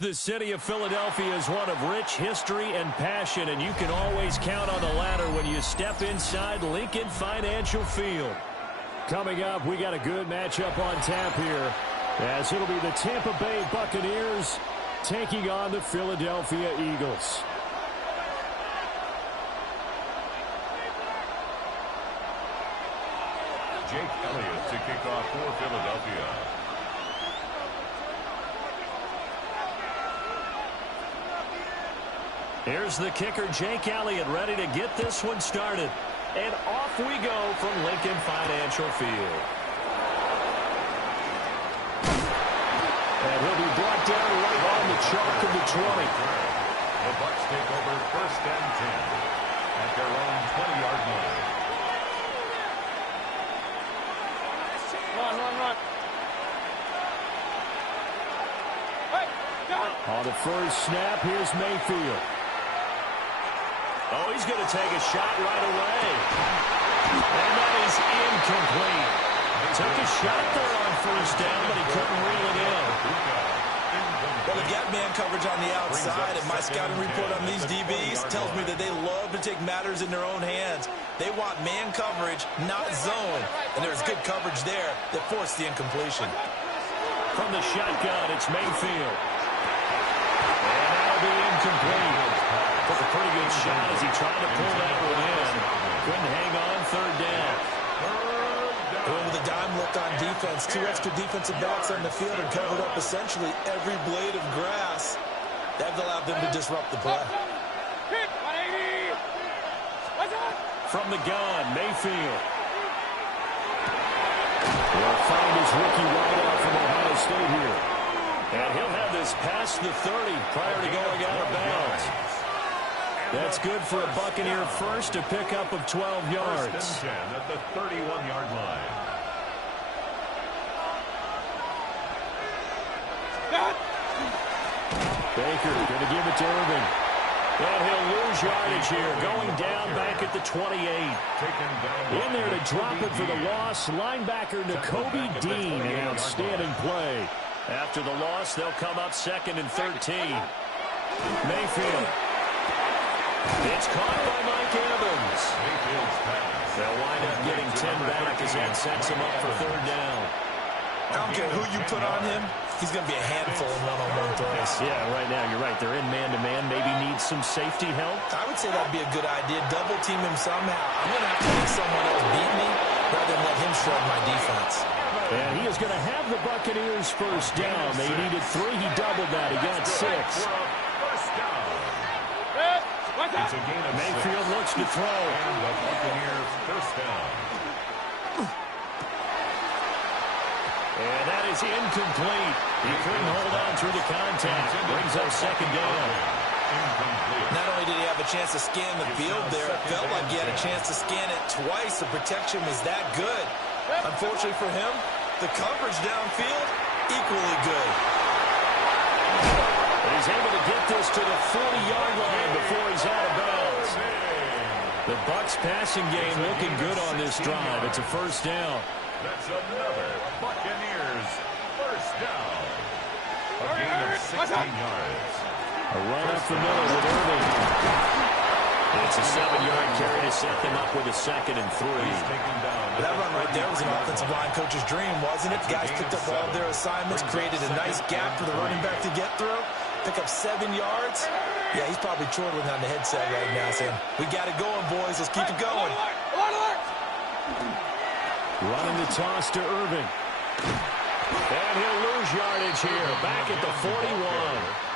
The city of Philadelphia is one of rich history and passion, and you can always count on the latter when you step inside Lincoln Financial Field. Coming up, we got a good matchup on tap here, as it'll be the Tampa Bay Buccaneers taking on the Philadelphia Eagles. Jake Elliott to kick off for Philadelphia. Here's the kicker, Jake Elliott, ready to get this one started. And off we go from Lincoln Financial Field. And he'll be brought down right on the chalk of the 20. The Bucs take over 1st and 10 at their own 20-yard line. Run. On the first snap, here's Mayfield. Oh, he's going to take a shot right away. And that is incomplete. Took a shot there on 1st down, but he couldn't reel it in. Well, they've got man coverage on the outside, and my scouting report on these DBs tells me that they love to take matters in their own hands. They want man coverage, not zone. And there's good coverage there that forced the incompletion. From the shotgun, it's Mayfield. And that'll be incomplete. Took a pretty good shot as he tried to pull that one in. Couldn't hang on 3rd down. With a dime look on defense, 2 extra defensive backs on the field and covered up essentially every blade of grass. That allowed them to disrupt the play. From the gun, Mayfield. He'll find his rookie wideout from Ohio State here. And he'll have this past the 30 prior to going out of bounds. That's good for a Buccaneer first, a pickup of 12 yards. 1st and 10 at the 31-yard line. Baker going to give it to Irving. And he'll lose yardage here, going down back at the 28. In there to drop it for the loss, linebacker Nakobe Dean, an outstanding play. After the loss, they'll come up 2nd and 13. Mayfield. It's caught by Mike Evans. They'll wind up getting 10 back as that sets him up for 3rd down. I don't care who you put on him, he's going to be a handful in one-on-one throws. Yeah, right now, you're right. They're in man-to-man. Maybe needs some safety help. I would say that'd be a good idea. Double team him somehow. I'm going to have to make someone else beat me rather than let him shred my defense. And he is going to have the Buccaneers 1st down. They needed 3. He doubled that. He got 6. Mayfield looks to throw. And the Buccaneers 1st down. And that is incomplete. He couldn't hold on through the contact. Brings up 2nd down. Not only did he have a chance to scan the field there, it felt like he had a chance to scan it twice. The protection was that good. Unfortunately for him, the coverage downfield, equally good. And he's able to get this to the 40-yard line before he's out of bounds. The Bucs passing game looking good on this drive. It's a 1st down. That's another Buccaneers 1st down. A gain of 16 yards. A run up the middle with Irving. It's a 7-yard carry to set them up with a 2nd and 3. That run right there was an offensive line coach's dream, wasn't it? Guys picked up all their assignments, created a nice gap for the running back to get through, pick up 7 yards. Yeah, he's probably chortling on the headset right now saying, we got it going, boys. Let's keep it going. Running the toss to Irving. And he'll lose yardage here, back at the 41.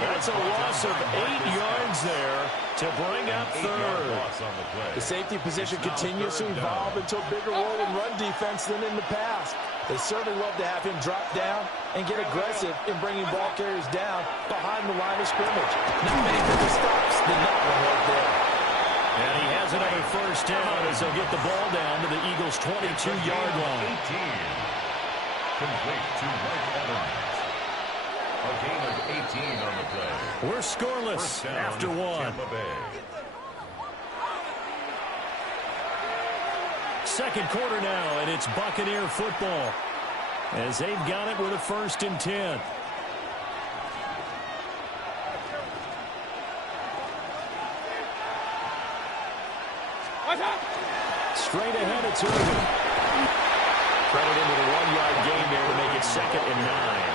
That's a loss of 8 yards there to bring up 3rd. The safety position continues to evolve into a bigger role in run defense than in the past. They certainly love to have him drop down and get aggressive in bringing ball carriers down behind the line of scrimmage. Not many bigger stops than that one right there. And he has another 1st down as he'll get the ball down to the Eagles' 22-yard line. 18. Complete to Mike Evans. A gain of 18 on the play. We're scoreless after 1. Second quarter now, and it's Buccaneer football as they've got it with a 1st and 10. straight ahead. It's Irvin. Credit into the 1-yard gain there to make it 2nd and 9.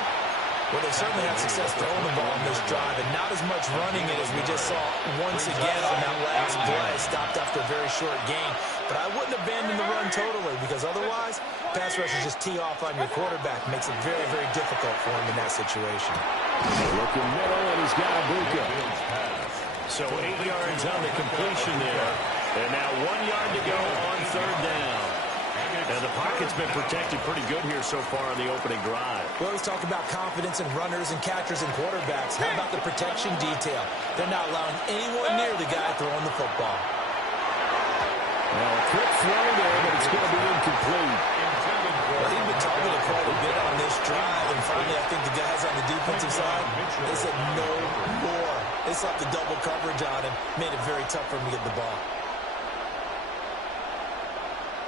Well, they certainly had success throwing the ball in this drive, and not as much running it as we just saw once again on that last play. Stopped after a very short gain. But I wouldn't abandon the run totally, because otherwise, pass rushers just tee off on your quarterback. Makes it very, very difficult for him in that situation. Looking middle, and he's got a Buka. So 8 yards on the completion there. And now 1 yard to go on 3rd down. And the pocket's been protected pretty good here so far on the opening drive. We always talk about confidence in runners and catchers and quarterbacks. How about the protection detail? They're not allowing anyone near the guy throwing the football. Now a quick throw there, but it's going to be incomplete. Well, he's been targeted quite a bit on this drive, and finally I think the guys on the defensive side, they said no more. They slapped the double coverage on him, made it very tough for him to get the ball.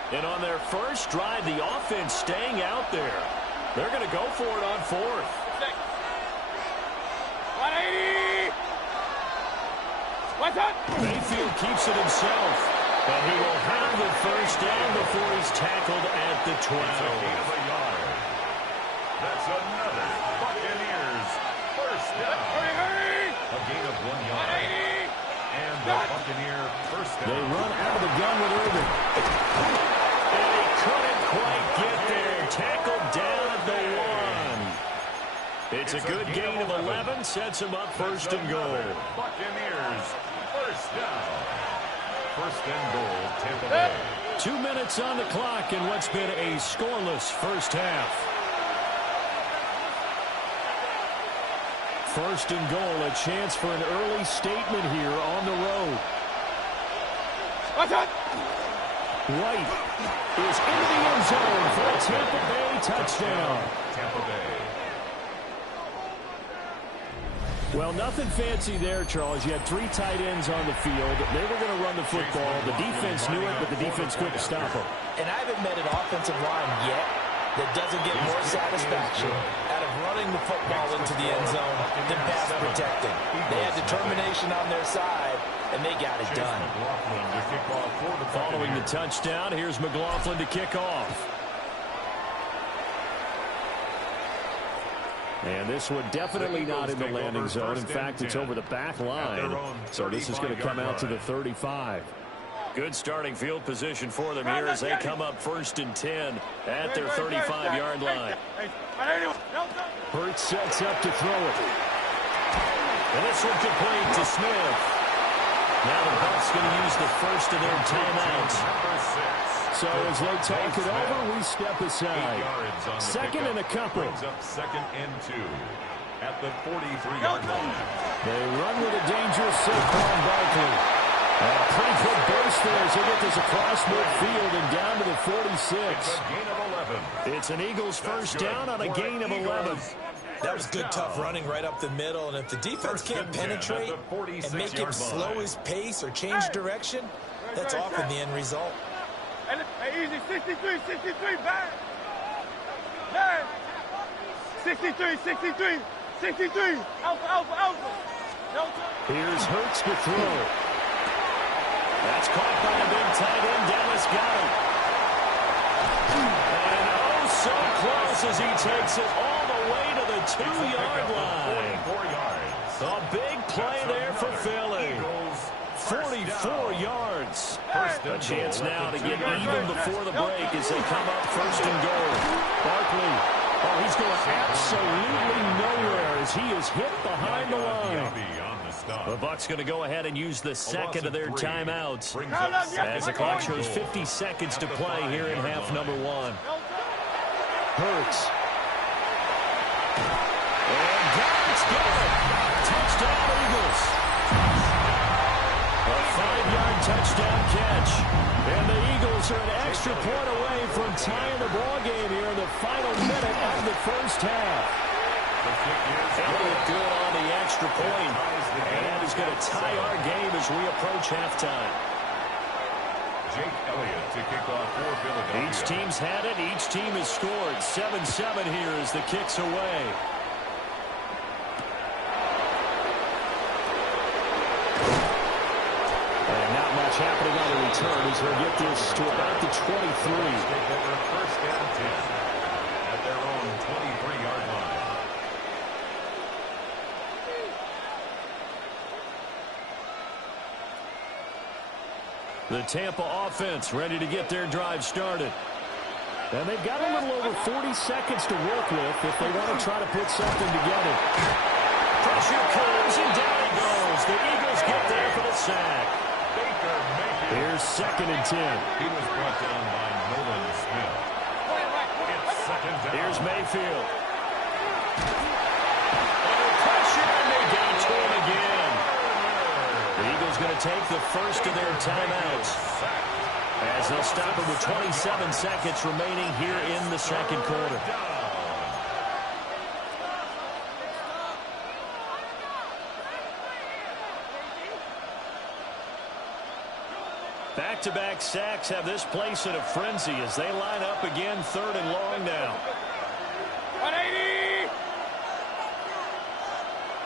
And on their first drive, the offense staying out there. They're going to go for it on 4th. 180! What's up? Mayfield keeps it himself. But he will have the first down before he's tackled at the 12. That's another Buccaneers first down. A gain of 1 yard. And the Buccaneer first down. They run out of the gun with Irvin. And he couldn't quite get there. Tackled down at the 1. It's a good gain of 11. Sets him up 1st and goal. Buccaneers first down. 1st and goal, Tampa Bay. 2 minutes on the clock in what's been a scoreless first half. 1st and goal, a chance for an early statement here on the road. What's up? White is into the end zone for a Tampa Bay touchdown. Tampa Bay. Well, nothing fancy there, Charles. You had 3 tight ends on the field. They were going to run the football. The defense knew it, but the defense couldn't stop them. And I haven't met an offensive line yet that doesn't get more satisfaction out of running the football into the end zone than pass protecting. They had determination on their side, and they got it done. Following the touchdown, here's McLaughlin to kick off. And this one definitely not in the landing zone. In fact, it's over the back line. So this is going to come out to the 35. Good starting field position for them here as they come up 1st and 10 at their 35-yard line. Hurts sets up to throw it. And this one complete to Smith. Now the Bucs going to use the first of their timeouts. So as they take it over, we step aside. 2nd and a couple. Brings up 2nd and 2 at the 43-yard line. They run with a dangerous Saquon Barkley. And a pretty good burst there as they get this across midfield and down to the 46. It's a gain of 11. It's an Eagles first down on a gain of 11. That was good, tough running right up the middle. And if the defense can't penetrate and make him slow his pace or change direction, that's often the end result. Hey, easy, 63, back. Back. 63. Alpha. No. Here's Hurts to throw. That's caught by the big tight end. Dallas got him. And oh, so close as he takes it all the way to the 2-yard line. 44 yards. A big play there for Philly. 44 yards. A chance now to get even before the break as they come up 1st and goal. Barkley. Oh, he's going absolutely nowhere as he is hit behind the line. The Bucs going to go ahead and use the 2nd of their timeouts as the clock shows 50 seconds to play here in half number 1. Hurts. And God's got it. Touchdown Eagles. A 5-yard touchdown catch. And the Eagles are an extra point away from tying the ball game here in the final minute of the first half. Elliott good on the extra point. And that is going to tie our game as we approach halftime. Jake Elliott to kick off for Philadelphia. Each team's had it. Each team has scored. 7-7 here as the kick's away. And not much happening on the return as he'll get this to about the 3. Take over first and 10 at their own 23-yard line. The Tampa offense ready to get their drive started. And they've got a little over 40 seconds to work with if they want to try to put something together. Pressure comes, and down he goes. The Eagles get there for the sack. Here's 2nd and 10. He was brought down by Nolan Smith. It's 2nd down. Here's Mayfield. Under pressure, and they get to him again. The Eagles going to take the first of their timeouts as they'll stop it with 27 seconds remaining here in the second quarter. Back-to-back sacks have this place in a frenzy as they line up again 3rd and long now. 180!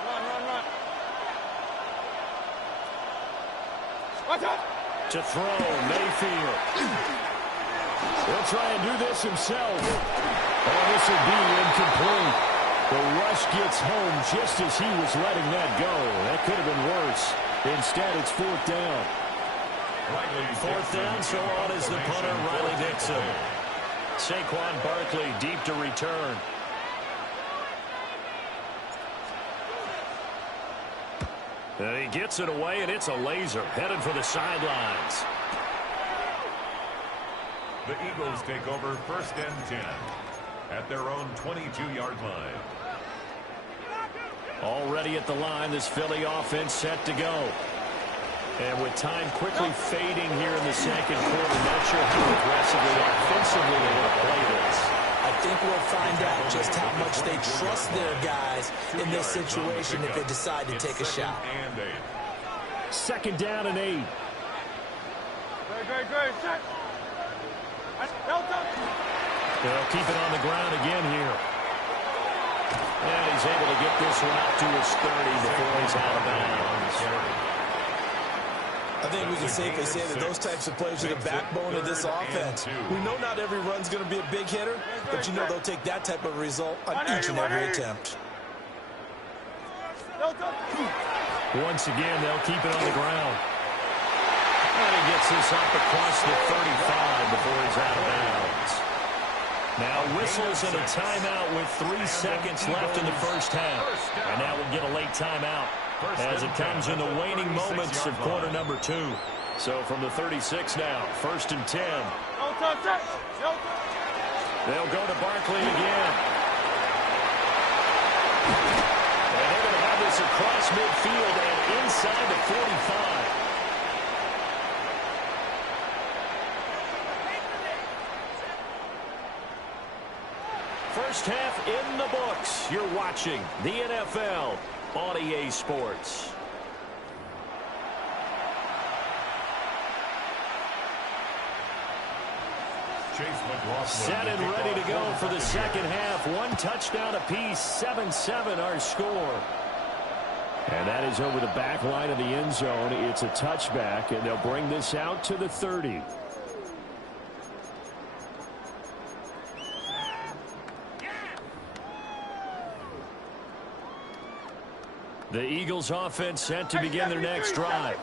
Run. Watch out! To throw, Mayfield. He'll try and do this himself. Oh, this will be incomplete. The rush gets home just as he was letting that go. That could have been worse. Instead, it's 4th down. 4th down, so on is the punter, Riley Dixon. Saquon Barkley deep to return. And he gets it away, and it's a laser headed for the sidelines. The Eagles take over 1st and 10 at their own 22-yard line. Already at the line, this Philly offense set to go. And with time quickly fading here in the second quarter, not sure how aggressively offensively they will play this. I think we'll find out just how much they trust their guys in this situation if they decide to take a shot. 2nd down and 8. Great. Check. They'll keep it on the ground again here. And he's able to get this one up to his 30 before he's out of bounds. I think we can safely say that those types of plays are the backbone of this offense. We know not every run's going to be a big hitter, but you know they'll take that type of result on each and every attempt. Once again, they'll keep it on the ground. And he gets this up across the 35 before he's out of bounds. Now whistles and a timeout with 3 seconds left in the first half. And now we'll get a late timeout as it comes in the waning moments of quarter number 2. So from the 36 now, 1st and 10. They'll go to Barkley again. And they're going to have this across midfield and inside the 45. First half in the books. You're watching the NFL on EA Sports. Set and ready to go for the second half. 1 touchdown apiece, 7-7 our score. And that is over the back line of the end zone. It's a touchback, and they'll bring this out to the 30. The Eagles offense set to begin their next drive.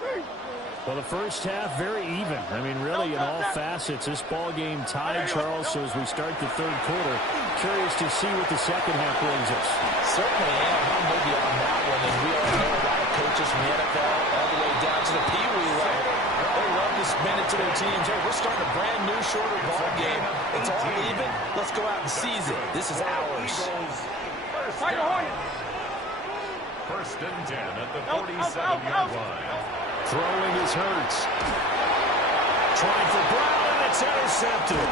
Well, the first half, very even. I mean, really, in all facets, this ball game tied, Charles. So as we start the third quarter, curious to see what the second half brings us. Certainly am. I'm with you on that one. And we all know a lot of coaches from the NFL all the way down to the Pee Wee level. They love to spin it to their teams. Hey, we're starting a brand new, shorter ball game. It's all even. Let's go out and seize it. This is ours. First and 10 at the 47-yard line. Throwing is Hurts. Trying for Brown, and it's intercepted.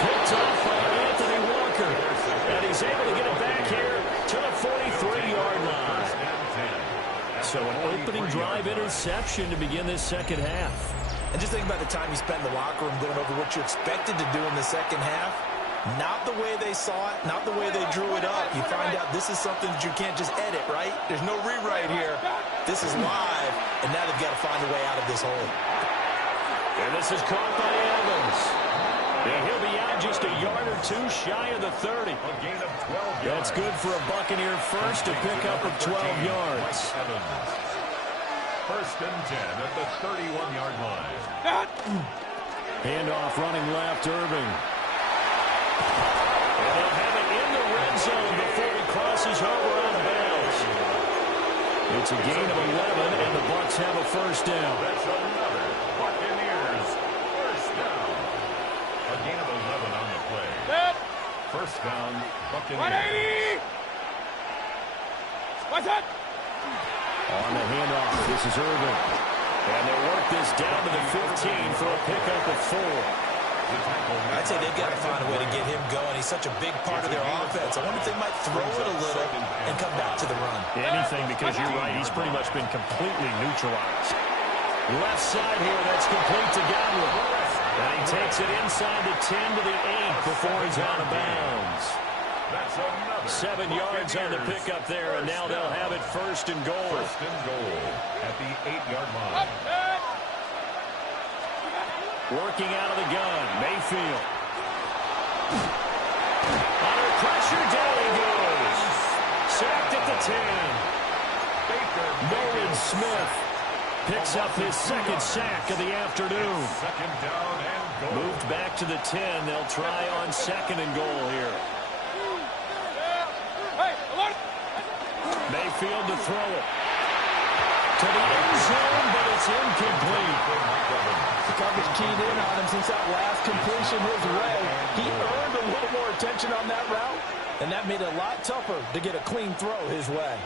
Picked off by Anthony Walker. And he's able to get it back here to the 43-yard line. So an opening drive interception to begin this second half. And just think about the time you spend in the locker room going over what you expected to do in the second half. Not the way they saw it, not the way they drew it up. You find out this is something that you can't just edit, right? There's no rewrite here. This is live, and now they've got to find a way out of this hole. And this is caught by Evans. yard or two shy of the 30. A gain of 12 yards. That's good for a Buccaneer first, a pickup of 12 yards. First and 10 at the 31-yard line. Handoff running left, Irving. And they'll have it in the red zone before he crosses over out of bounds. It's a gain of 11, and the Bucs have a first down. That's another Buccaneers first down. A gain of 11 on the play. First down, Buccaneers. 180! What's that? On the handoff, this is Irving. And they work this down to the 15 for a pickup of 4. I'd say they've got to find a way to get him going. He's such a big part of their offense. I wonder if they might throw it a little and come back to the run. Anything, because you're right, he's pretty much been completely neutralized. Left side here, that's complete to Godwin. And he takes it inside the 10 to the 8 before he's out of bounds. 7 yards on the pickup there, and now they'll have it first and goal. First and goal at the 8-yard line. Working out of the gun, Mayfield. Under pressure, down he goes. Sacked at the 10. Nolan Smith picks up his second sack of the afternoon. Second down and goal. Moved back to the 10. They'll try on second and goal here. Mayfield to throw it. To the end zone, but it's incomplete. The coverage keyed in on him since that last completion his way. He earned a little more attention on that route, and that made it a lot tougher to get a clean throw his way.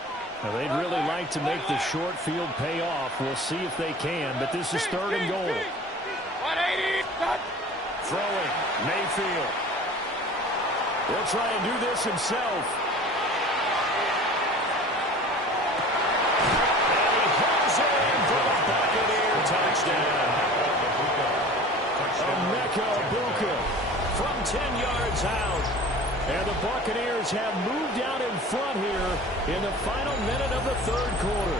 Now, they'd really like to make the short field pay off. We'll see if they can, but this is third and goal. 180! Throwing, Mayfield. He'll try and do this himself. Touchdown. Emeka Egbuka from 10 yards out. And the Buccaneers have moved out in front here in the final minute of the third quarter.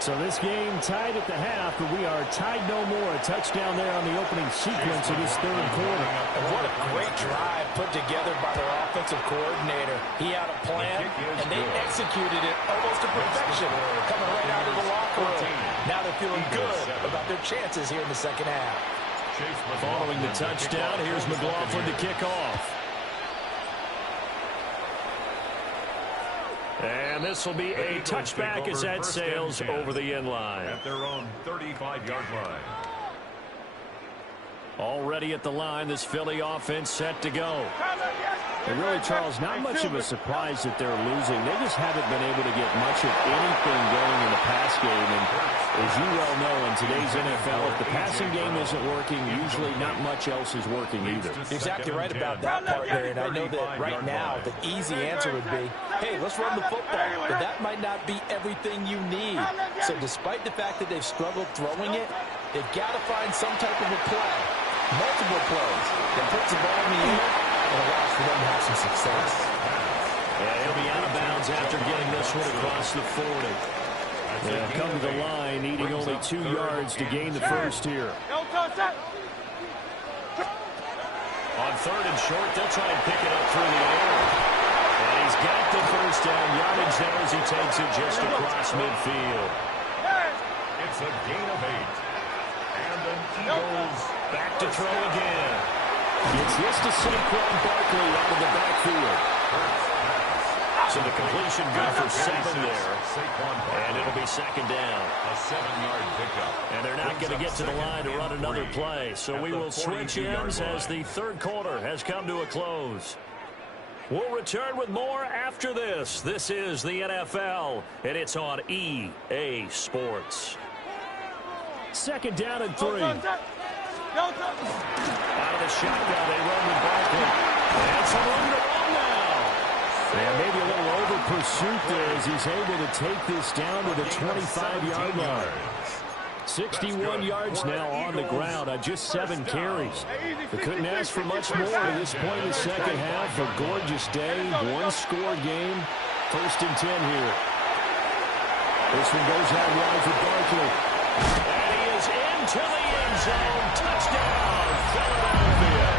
So this game tied at the half, but we are tied no more. A touchdown there on the opening sequence of this third quarter. And what a great drive put together by their offensive coordinator. He had a plan, and they executed it almost to perfection, coming right out of the locker room. Now they're feeling good about their chances here in the second half. Following the touchdown, here's McLaughlin to kick off. And this will be a touchback as that sails over the end line. At their own 35-yard line. Already at the line, this Philly offense set to go. And really, Charles, not much of a surprise that they're losing. They just haven't been able to get much of anything going in the pass game. And as you well know, in today's NFL, if the passing game isn't working, usually not much else is working either. You're exactly right about that part there. And I know that right now the easy answer would be, hey, let's run the football. But that might not be everything you need. So despite the fact that they've struggled throwing it, they've got to find some type of a play. Multiple plays that puts the ball in the air and allows for them to have some success. Yeah, he'll be out of bounds after getting this one across the 40. They'll come to the line, needing only 2 yards to gain the first here. On third and short, they'll try and pick it up through the air. And he's got the first down yardage there as he takes it just across midfield. It's a gain of 8. And an Eagles back to throw again. Gets this to Saquon Barkley out of the backfield. So the completion good for 7 there. And it'll be second down. A 7-yard pickup. And they're not going to get to the line to run another play. So we will switch ends as the third quarter has come to a close. We'll return with more after this. This is the NFL, and it's on EA Sports. Second down and 3. Out of the shotgun, they run with Barkley. And some room to run now. And maybe a little over pursuit there as he's able to take this down to the 25-yard line. 61 yards now on the ground on just 7 carries. They couldn't ask for much more at this point in the second half. A gorgeous day, 1-score game. First and 10 here. This one goes out wide for Barkley. And he is into the end zone. Touchdown, Philadelphia.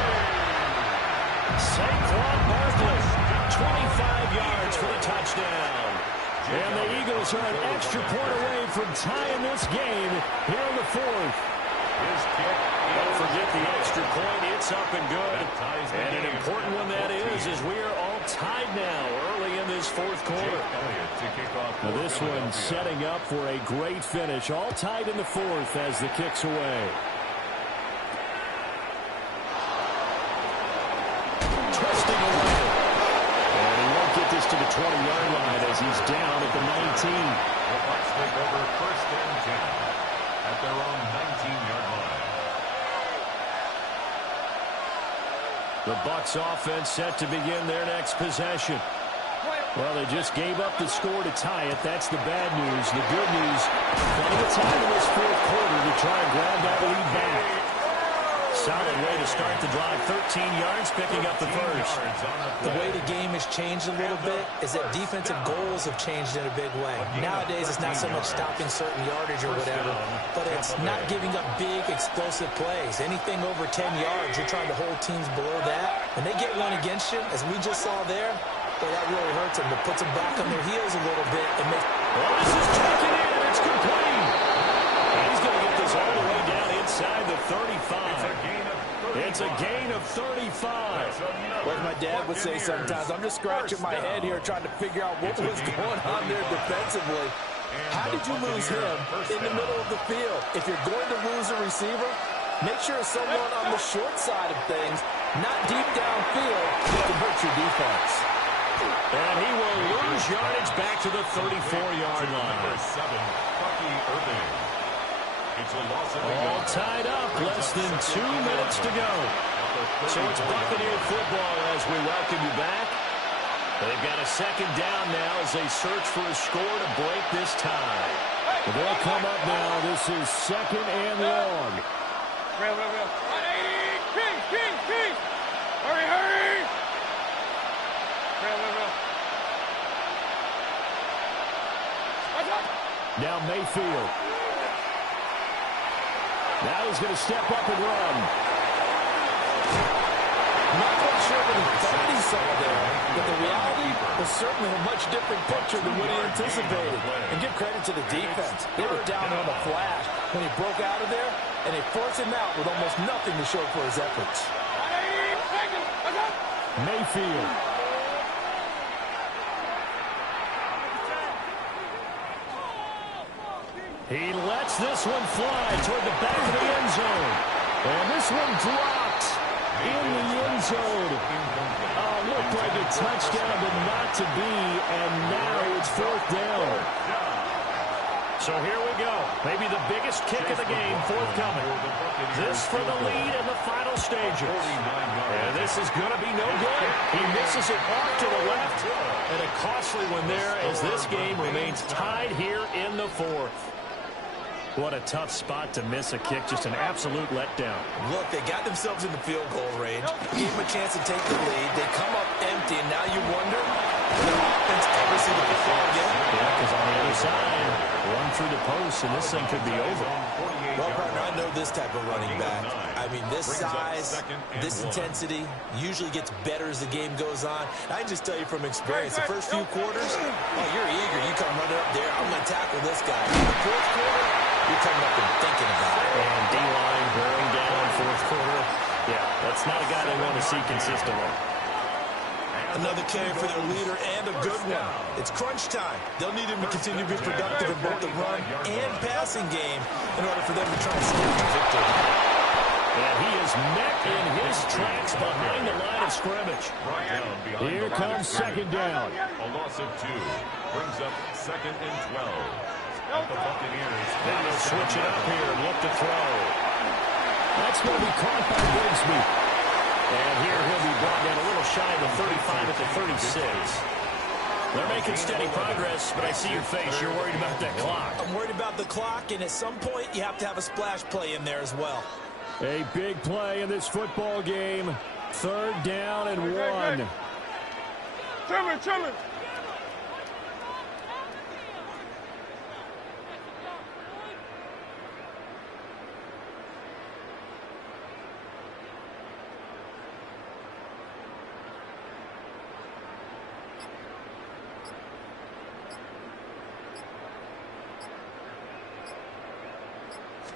Bucks are an extra point away from tying this game here in the fourth. His kick. Don't forget the extra point. It's up and good. And an important one that is, as we are all tied now early in this fourth quarter. Now this one setting up for a great finish. All tied in the fourth as the kick's away. Twisting away. And he won't get this to the 20-yard line as he's down at the 19. The Bucks take over 1st and 10 at their own 19-yard line. The Bucks offense set to begin their next possession. Well, they just gave up the score to tie it. That's the bad news. The good news, plenty of time in this fourth quarter to try and grab that lead back. Solid way to start the drive. 13 yards, picking up the first. The way the game has changed a little bit is that defensive goals have changed in a big way. Nowadays, it's not so much stopping certain yardage or whatever, but it's not giving up big, explosive plays. Anything over 10 yards, you're trying to hold teams below that. And they get one against you, as we just saw there, well, that really hurts them. It puts them back on their heels a little bit. And makes... Well, this is taken in, and it's complete. And he's going to get this all the way down inside the 35. It's a gain of 35. Like my dad would say sometimes, I'm just scratching my head here trying to figure out what was going on there defensively. How did you lose him in the middle of the field? If you're going to lose a receiver, make sure it's someone on the short side of things, not deep downfield, that can hurt your defense. And he will lose yardage back to the 34-yard line. All tied up, less than 2 minutes to go. So it's Buccaneer football as we welcome you back. They've got a second down now as they search for a score to break this tie. They'll come up now. This is 2nd and long. Real. 180. King. Hurry. Real. Now Mayfield. Now he's going to step up and run. Not quite sure what he thought he saw there, but the reality was certainly a much different picture than what he anticipated. And give credit to the defense. They were down on the flash when he broke out of there, and they forced him out with almost nothing to show for his efforts. Mayfield. He lets this one fly toward the back of the end zone. And this one dropped in the end zone. Looked like a touchdown, but not to be. And now it's 4th down. So here we go. Maybe the biggest kick of the game forthcoming. This for the lead in the final stages. And this is going to be no good. He misses it off to the left. And a costly one there as this game remains tied here in the fourth. What a tough spot to miss a kick. Just an absolute letdown. Look, they got themselves in the field goal range. Gave them a chance to take the lead. They come up empty, and now you wonder, will the offense ever see the football again? Yeah, because on the other side, run through the post, and this thing could be over. Well, partner, I know this type of running back. I mean, this size, this intensity usually gets better as the game goes on. I can just tell you from experience, the first few quarters, oh, you're eager. You come running up there. I'm going to tackle this guy. In the fourth quarter, you're coming up and thinking about it. And D-line going down fourth quarter. Yeah, that's not a guy they want to see consistently. Another carry for their leader and a good one. It's crunch time. They'll need him to continue to be productive in both the run and passing game in order for them to try and score the victory. And he is met in his tracks behind the line of scrimmage. Here comes 2nd down. A loss of 2 brings up 2nd and 12. At the Buccaneers. Then they'll switch it up here and look to throw. That's going to be caught by Grigsby. And here he'll be brought down a little shy of the 35 at the 36. They're making steady progress, but I see your face. You're worried about that clock. I'm worried about the clock, and at some point you have to have a splash play in there as well. A big play in this football game. 3rd down and 1. Chillin'.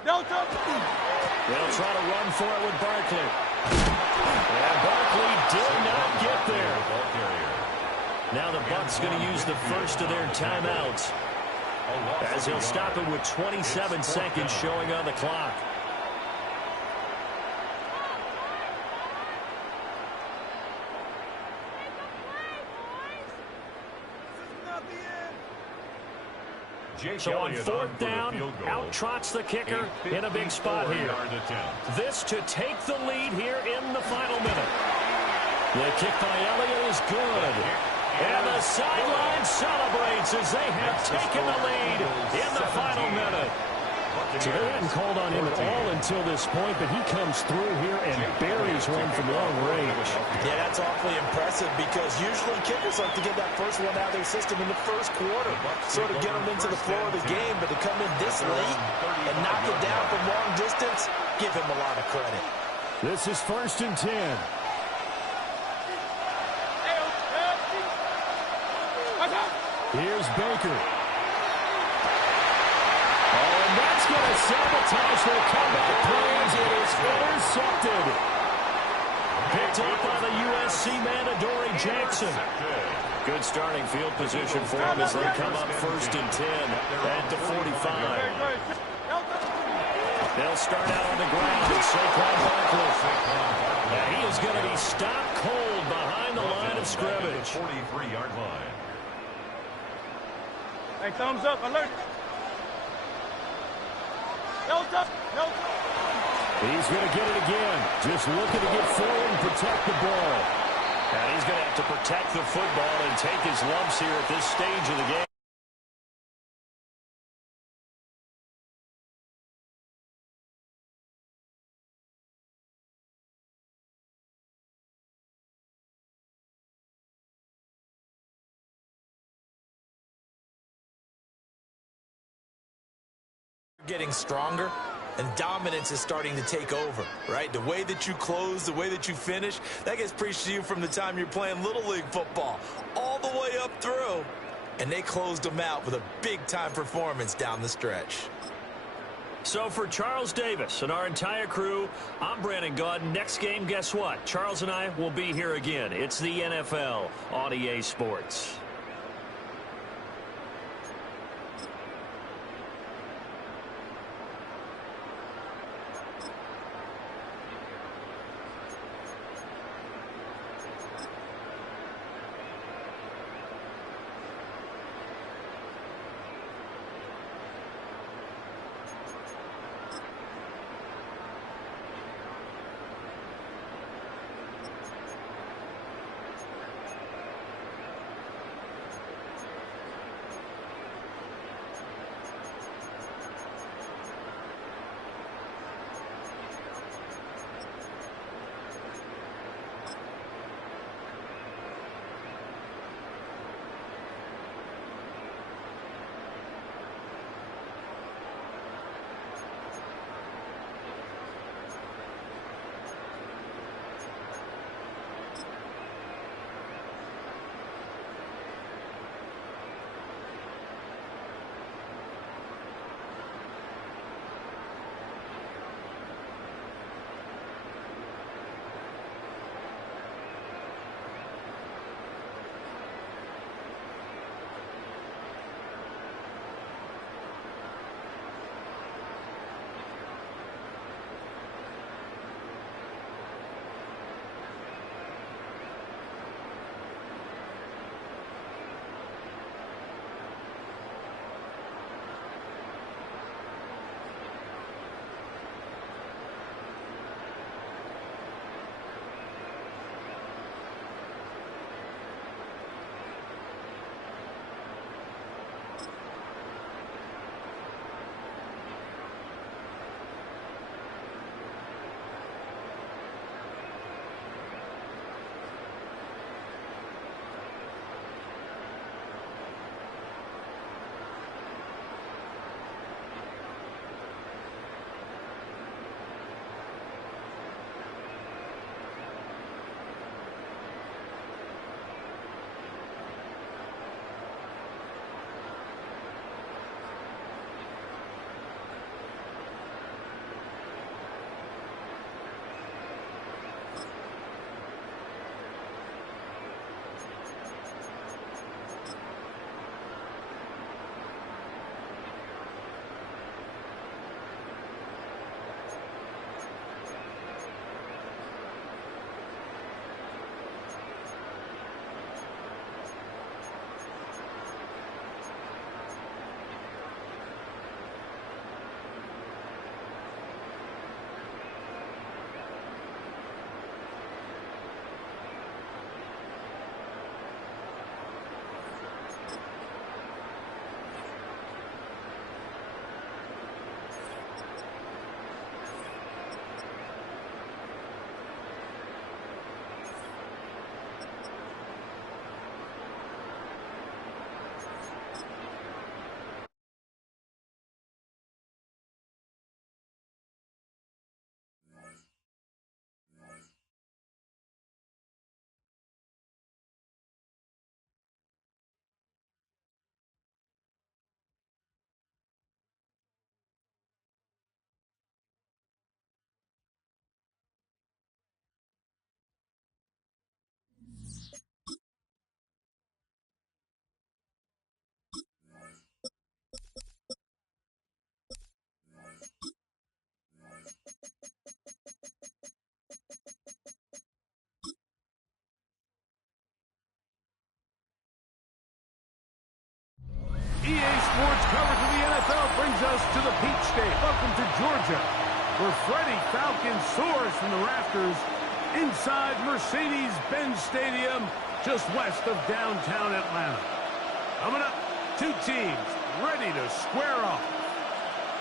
Delta. They'll try to run for it with Barkley. And Barkley did not get there. Now the Bucs going to use the first of their timeouts, as he'll stop it with 27 seconds showing on the clock. So on fourth down, out trots the kicker in a big spot here. This to take the lead here in the final minute. The kick by Elliott is good. And the sideline celebrates as they have taken the lead in the final minute. So they hadn't called on him at all until this point, but he comes through here and buries one from long range. Yeah, that's awfully impressive because usually kickers like to get that first one out of their system in the first quarter, sort of get them into the flow of the game, but to come in this late and knock it down from long distance, give him a lot of credit. This is 1st and 10. Here's Baker. Oh, and that's going to sabotage their comeback plans. It is intercepted. Picked up by the USC man, Adoree Jackson. Good starting field position for him as they come up 1st and 10 at the 45. They'll start out on the ground with Saquon Barkley. And he is going to be stopped cold behind the line of scrimmage. 43-yard line. Hey, thumbs up, alert. Delta. He's going to get it again. Just looking to get forward and protect the ball. And he's going to have to protect the football and take his lumps here at this stage of the game. Getting stronger, and dominance is starting to take over, right? The way that you close, the way that you finish, that gets preached to you from the time you're playing Little League football all the way up through. And they closed them out with a big-time performance down the stretch. So for Charles Davis and our entire crew, I'm Brandon Gaudin. Next game, guess what? Charles and I will be here again. It's the NFL on EA Sports. where Freddie Falcon soars from the rafters inside Mercedes-Benz Stadium, just west of downtown Atlanta. Coming up, two teams ready to square off.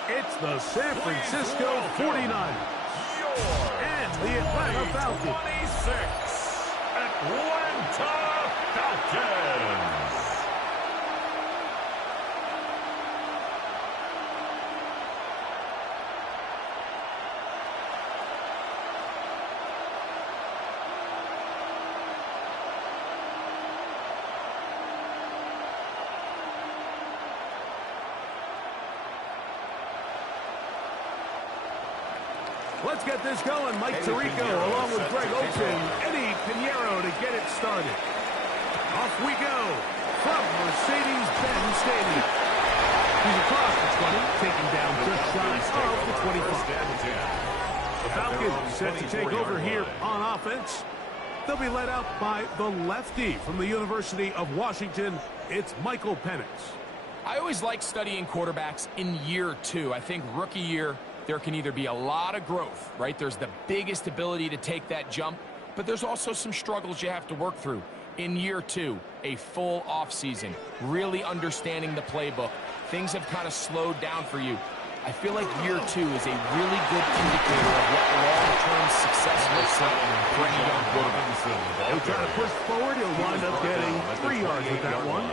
It's the San Francisco 49ers and the Atlanta Falcons. 26, Atlanta Falcons. Let's get this going. Mike Tirico along with Greg Olson, Eddie Pinheiro to get it started. Off we go from Mercedes-Benz Stadium. He's across the 20, taking down just shy of the 25. The Falcons set to take over here on offense. They'll be led out by the lefty from the University of Washington. It's Michael Penix. I always like studying quarterbacks in year two. I think rookie year, there can either be a lot of growth, right? There's the biggest ability to take that jump, but there's also some struggles you have to work through. In year two, a full offseason, really understanding the playbook. Things have kind of slowed down for you. I feel like year two is a really good indicator of what long-term success looks like for any young quarterback. He'll try to push forward. He'll wind up getting 3 yards with that one.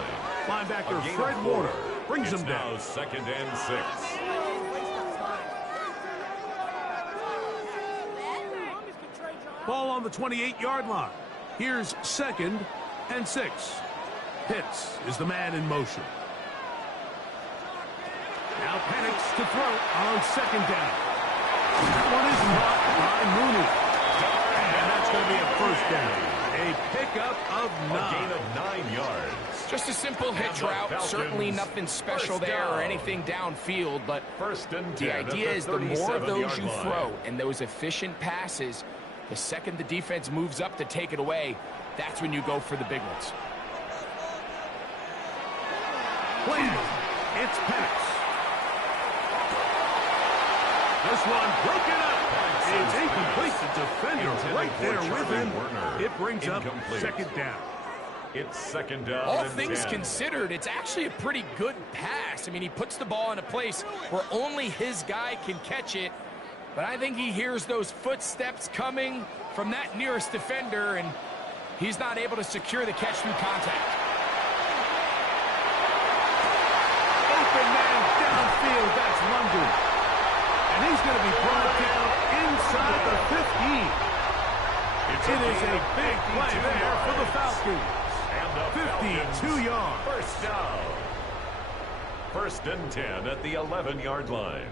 Linebacker Fred Warner brings him down. Second and 6. Ball on the 28-yard line. Here's 2nd and 6. Pitts is the man in motion. Now Penix to throw on 2nd down. That one is caught by Mooney. And that's going to be a 1st down. A pickup of 9. A gain of 9 yards. Just a simple hitch route. Certainly nothing special there or anything downfield, but the idea is the more of those you throw and those efficient passes, the second the defense moves up to take it away, that's when you go for the big ones. It's Penix. This one broken up. It's incomplete. The defender right there with him. It brings up 2nd down. It's 2nd down. All things considered, it's actually a pretty good pass. I mean, he puts the ball in a place where only his guy can catch it. But I think he hears those footsteps coming from that nearest defender, and he's not able to secure the catch through contact. Open man downfield. That's London. And he's going to be brought down inside the 15. It is a big play there for the Falcons. 52 yards. First down. 1st and 10 at the 11-yard line.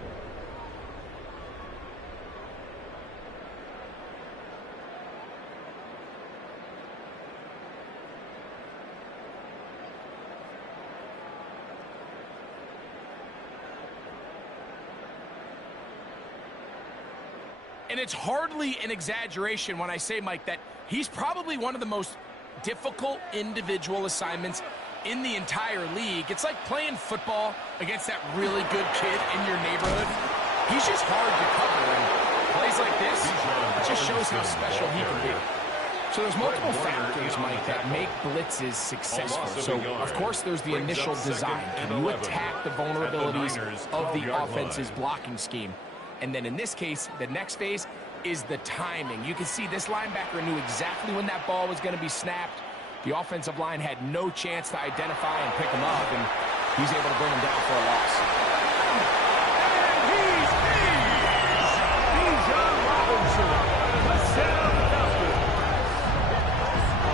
And it's hardly an exaggeration when I say, Mike, that he's probably one of the most difficult individual assignments in the entire league. It's like playing football against that really good kid in your neighborhood. He's just hard to cover, and plays like this, it just shows how special he can be. So there's multiple factors, Mike, that make blitzes successful. So, of course, there's the initial design. Can you attack the vulnerabilities of the offense's blocking scheme? And then in this case, the next phase is the timing. You can see this linebacker knew exactly when that ball was going to be snapped. The offensive line had no chance to identify and pick him up, and he's able to bring him down for a loss. And he's in! Bijan Robinson. Touchdown, Falcons.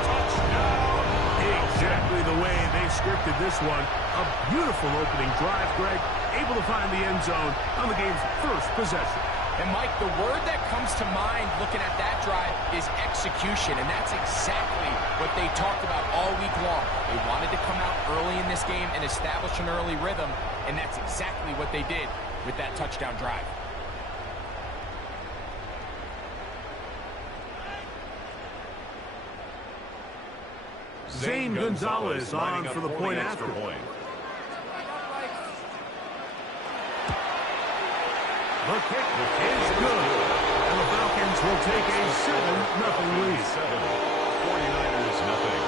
Touchdown. Exactly the way they scripted this one. A beautiful opening drive, Greg. Able to find the end zone on the game's first possession. And, Mike, the word that comes to mind looking at that drive is execution, and that's exactly what they talked about all week long. They wanted to come out early in this game and establish an early rhythm, and that's exactly what they did with that touchdown drive. Zane Gonzalez on for the point after. The kick is good. And the Falcons will take a 7-0 lead. 49ers nothing.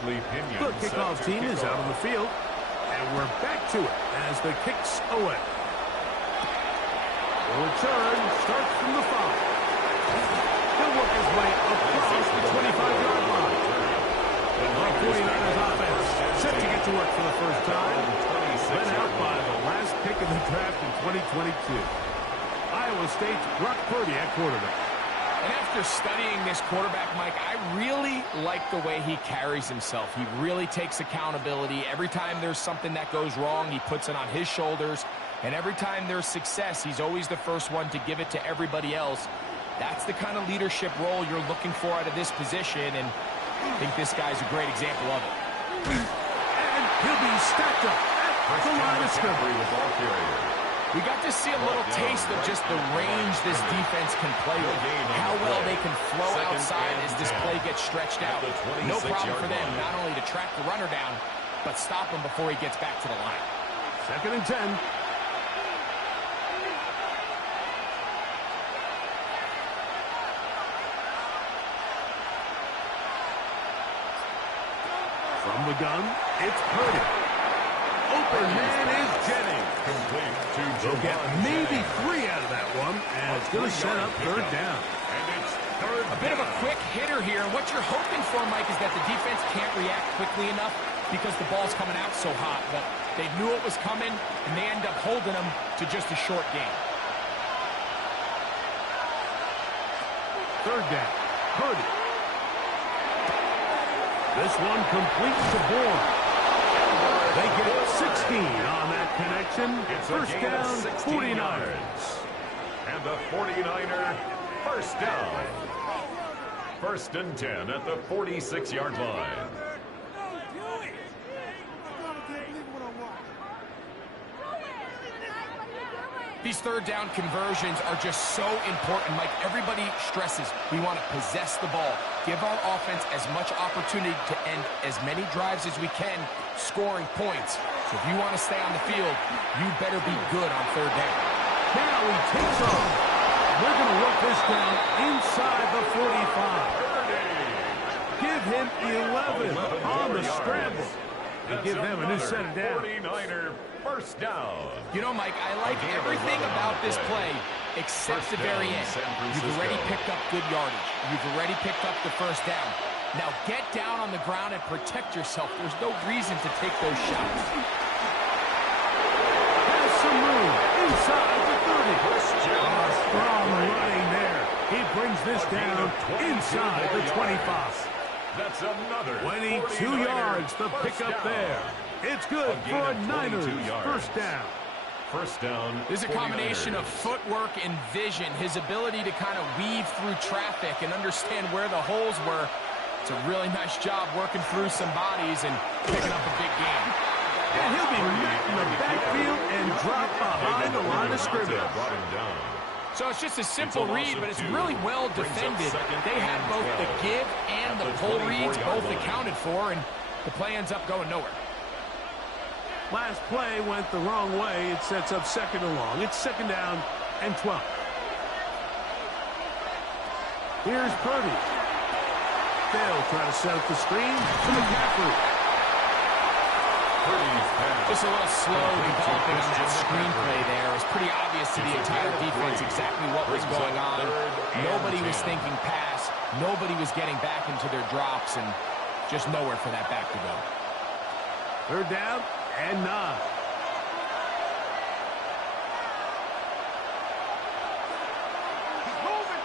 The kickoff team is out on the field, and we're back to it as the kick's away. The return starts from the 5. He'll work his way across the 25-yard line. The 49ers offense set to get to work for the first time. Led out by the last pick of the draft in 2022. Iowa State's Brock Purdy at quarterback. And after studying this quarterback, Mike, I really like the way he carries himself. He really takes accountability. Every time there's something that goes wrong, he puts it on his shoulders. And every time there's success, he's always the first one to give it to everybody else. That's the kind of leadership role you're looking for out of this position, and I think this guy's a great example of it. And he'll be stacked up at the line of scrimmage. We got to see a little taste of just the range this defense can play with, how well they can flow outside as this play gets stretched out. No problem for them not only to track the runner down, but stop him before he gets back to the line. 2nd and 10. From the gun, it's Purdy. Open man is Jennings. Complete to They'll get maybe 3 out of that one, and it's going to set up 3rd down. And it's 3rd A bit of a quick hitter here, and what you're hoping for, Mike, is that the defense can't react quickly enough because the ball's coming out so hot. But they knew it was coming, and they end up holding them to just a short game. 3rd down. Purdy. This one complete to Bourne. They get 16 on that connection. It's First down, 49ers. And the 49er first down. 1st and 10 at the 46-yard line. These 3rd down conversions are just so important, Mike. Everybody stresses we want to possess the ball, give our offense as much opportunity to end as many drives as we can, scoring points. So if you want to stay on the field, you better be good on 3rd down. Now he takes off. They're going to work this down inside the 45. Give him 11 on the scramble. And give them a new set of downs. 49er first down. You know, Mike, I like everything about this play except the very end. You've already picked up good yardage. You've already picked up the first down. Now get down on the ground and protect yourself. There's no reason to take those shots. Has some room inside the 30. Strong running there. He brings this down inside the 25. That's another 22 yards to pick up there. It's good for a Niners first down. First down. There's a combination of footwork and vision. His ability to kind of weave through traffic and understand where the holes were. It's a really nice job working through some bodies and picking up a big game. And he'll be met in the backfield and drop behind the line of scrimmage. Brought him down. So it's just a simple read, but it's really well defended. They had both the give and the pull reads both accounted for, and the play ends up going nowhere. Last play went the wrong way. It sets up 2nd and long. It's 2nd down and 12. Here's Purdy. They'll try to set up the screen to McCaffrey. Just a little slow developing on that screenplay there. It was pretty obvious to the entire defense exactly what was going on. Nobody was thinking pass. Nobody was getting back into their drops, and just nowhere for that back to go. 3rd down and 9. He's moving,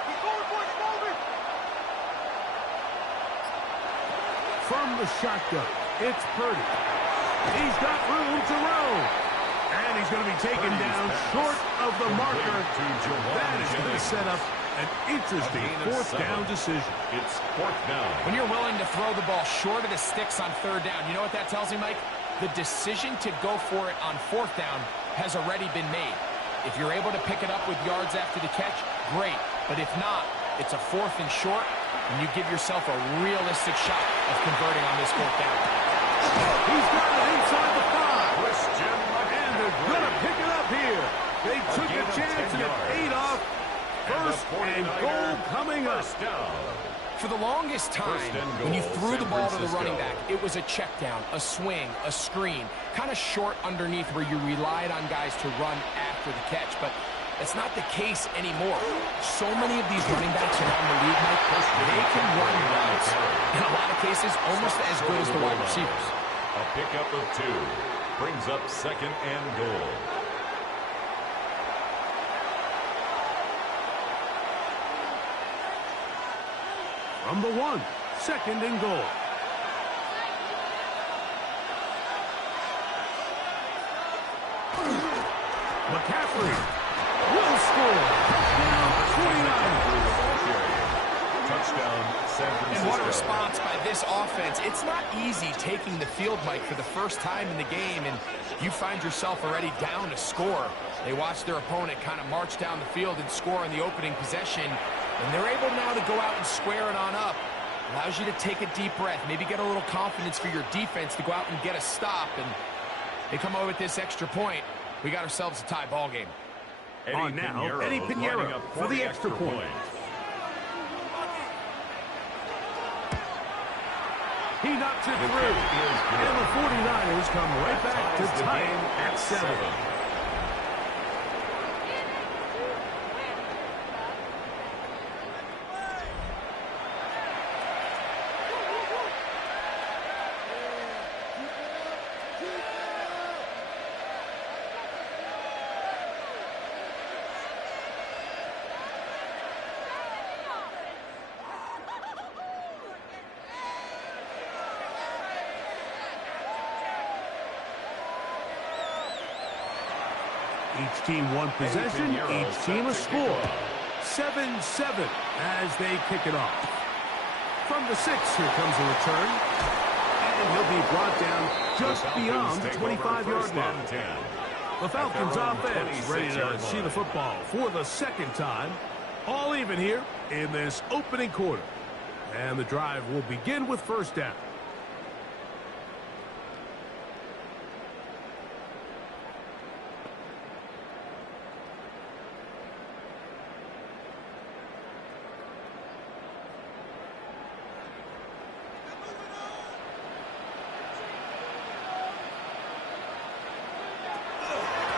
boys, moving. From the shotgun, it's Purdy. He's got room to roam. And he's going to be taken down short of the marker. That is going to set up an interesting fourth down decision. It's fourth down. When you're willing to throw the ball short of the sticks on third down, you know what that tells me, Mike? The decision to go for it on fourth down has already been made. If you're able to pick it up with yards after the catch, great. But if not, it's a fourth and short, and you give yourself a realistic shot of converting on this fourth down. He's got it inside the 5. And they're going to pick it up here. They took a chance and it paid off. First and goal coming up. For the longest time, when you threw the ball to the running back, it was a check down, a swing, a screen, kind of short underneath where you relied on guys to run after the catch. But that's not the case anymore. So many of these running backs around the league, Mike, they can run routes, in a lot of cases, almost as good as the wide receivers. A pickup of 2 brings up second and goal. From the 1, second and goal. McCaffrey will score. Touchdown, 49. Touchdown, San Francisco. And what a response by this offense. It's not easy taking the field, Mike, for the first time in the game, and you find yourself already down to score. They watch their opponent kind of march down the field and score on the opening possession, and they're able now to go out and square it on up. Allows you to take a deep breath, maybe get a little confidence for your defense to go out and get a stop, and they come over with this extra point. We got ourselves a tie ball game. On now, Eddie Pinheiro for the extra point. He knocks it through, and the 49ers come right back to tie it at 7. Each team one possession, each team a score. 7-7 as they kick it off. From the 6, here comes a return. And he'll be brought down just beyond the 25-yard line. The Falcons offense ready to see the football for the second time. All even here in this opening quarter. And the drive will begin with first down.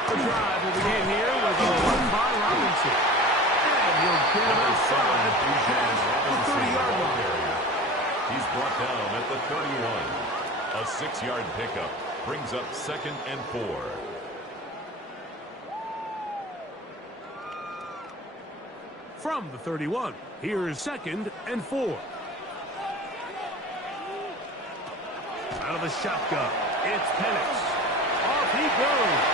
The drive will begin here with a run by Robinson. And he'll get him outside past the 30-yard line. He's brought down at the 31. A 6-yard pickup brings up second and 4. From the 31, here's second and 4. Out of the shotgun, it's Penix. Off he goes.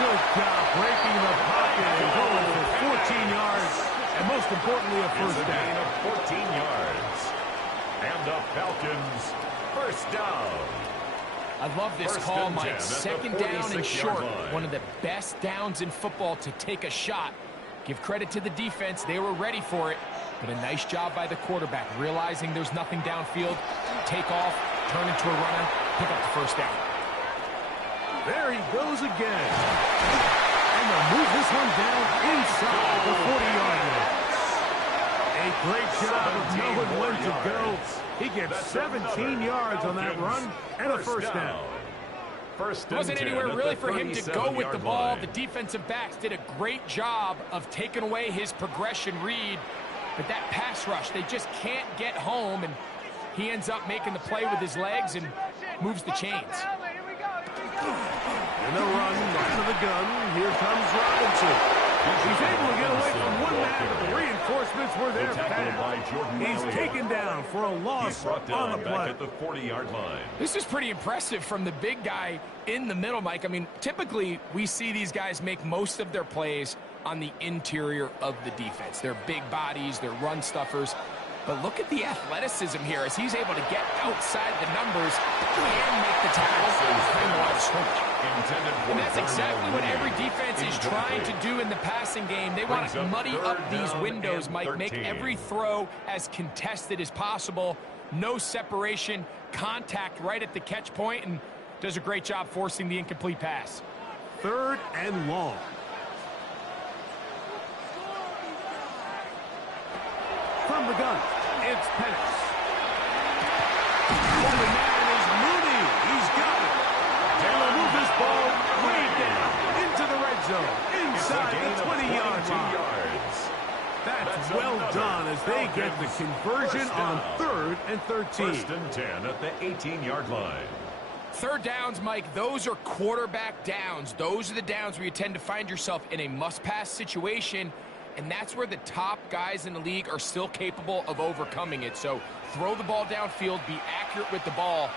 Good job breaking the pocket and going for 14 yards, and most importantly, a first down. Gain of 14 yards. And the Falcons, first down. I love this First call, and Mike. 10 at the Second down and 46-yard short. line. One of the best downs in football to take a shot. Give credit to the defense. They were ready for it. But a nice job by the quarterback, realizing there's nothing downfield. Take off, turn into a runner, pick up the first down. There he goes again. And they'll move this one down inside the 40-yard line. A great job of knowing when to go. He gets 17 yards on that run and a first down. First It wasn't 10 anywhere at really the for him to go with the 37-yard ball. line. The defensive backs did a great job of taking away his progression read. But that pass rush, they just can't get home, and he ends up making the play with his legs and moves the chains. In the run, back to the gun. Here comes Robinson. He's able to get away from one man, but the reinforcements were there fast. He's taken down for a loss on the play. At the 40-yard line. This is pretty impressive from the big guy in the middle, Mike. I mean, typically we see these guys make most of their plays on the interior of the defense. They're big bodies, they're run stuffers. But look at the athleticism here as he's able to get outside the numbers and make the tackle behind the line of scrimmage. And that's exactly what every defense is trying to do in the passing game. They want to muddy up these windows, Mike, make every throw as contested as possible. No separation, contact right at the catch point, and does a great job forcing the incomplete pass. 3rd and long. From the gun, it's Penix. Only man is Mooney. He's got it. They'll move this ball way down into the red zone, inside the 20-yard line. That's well done as they get the conversion on 3rd and 13. 1st and 10 at the 18-yard line. 3rd downs, Mike, those are quarterback downs. Those are the downs where you tend to find yourself in a must-pass situation, and that's where the top guys in the league are still capable of overcoming it. So throw the ball downfield, be accurate with the ball.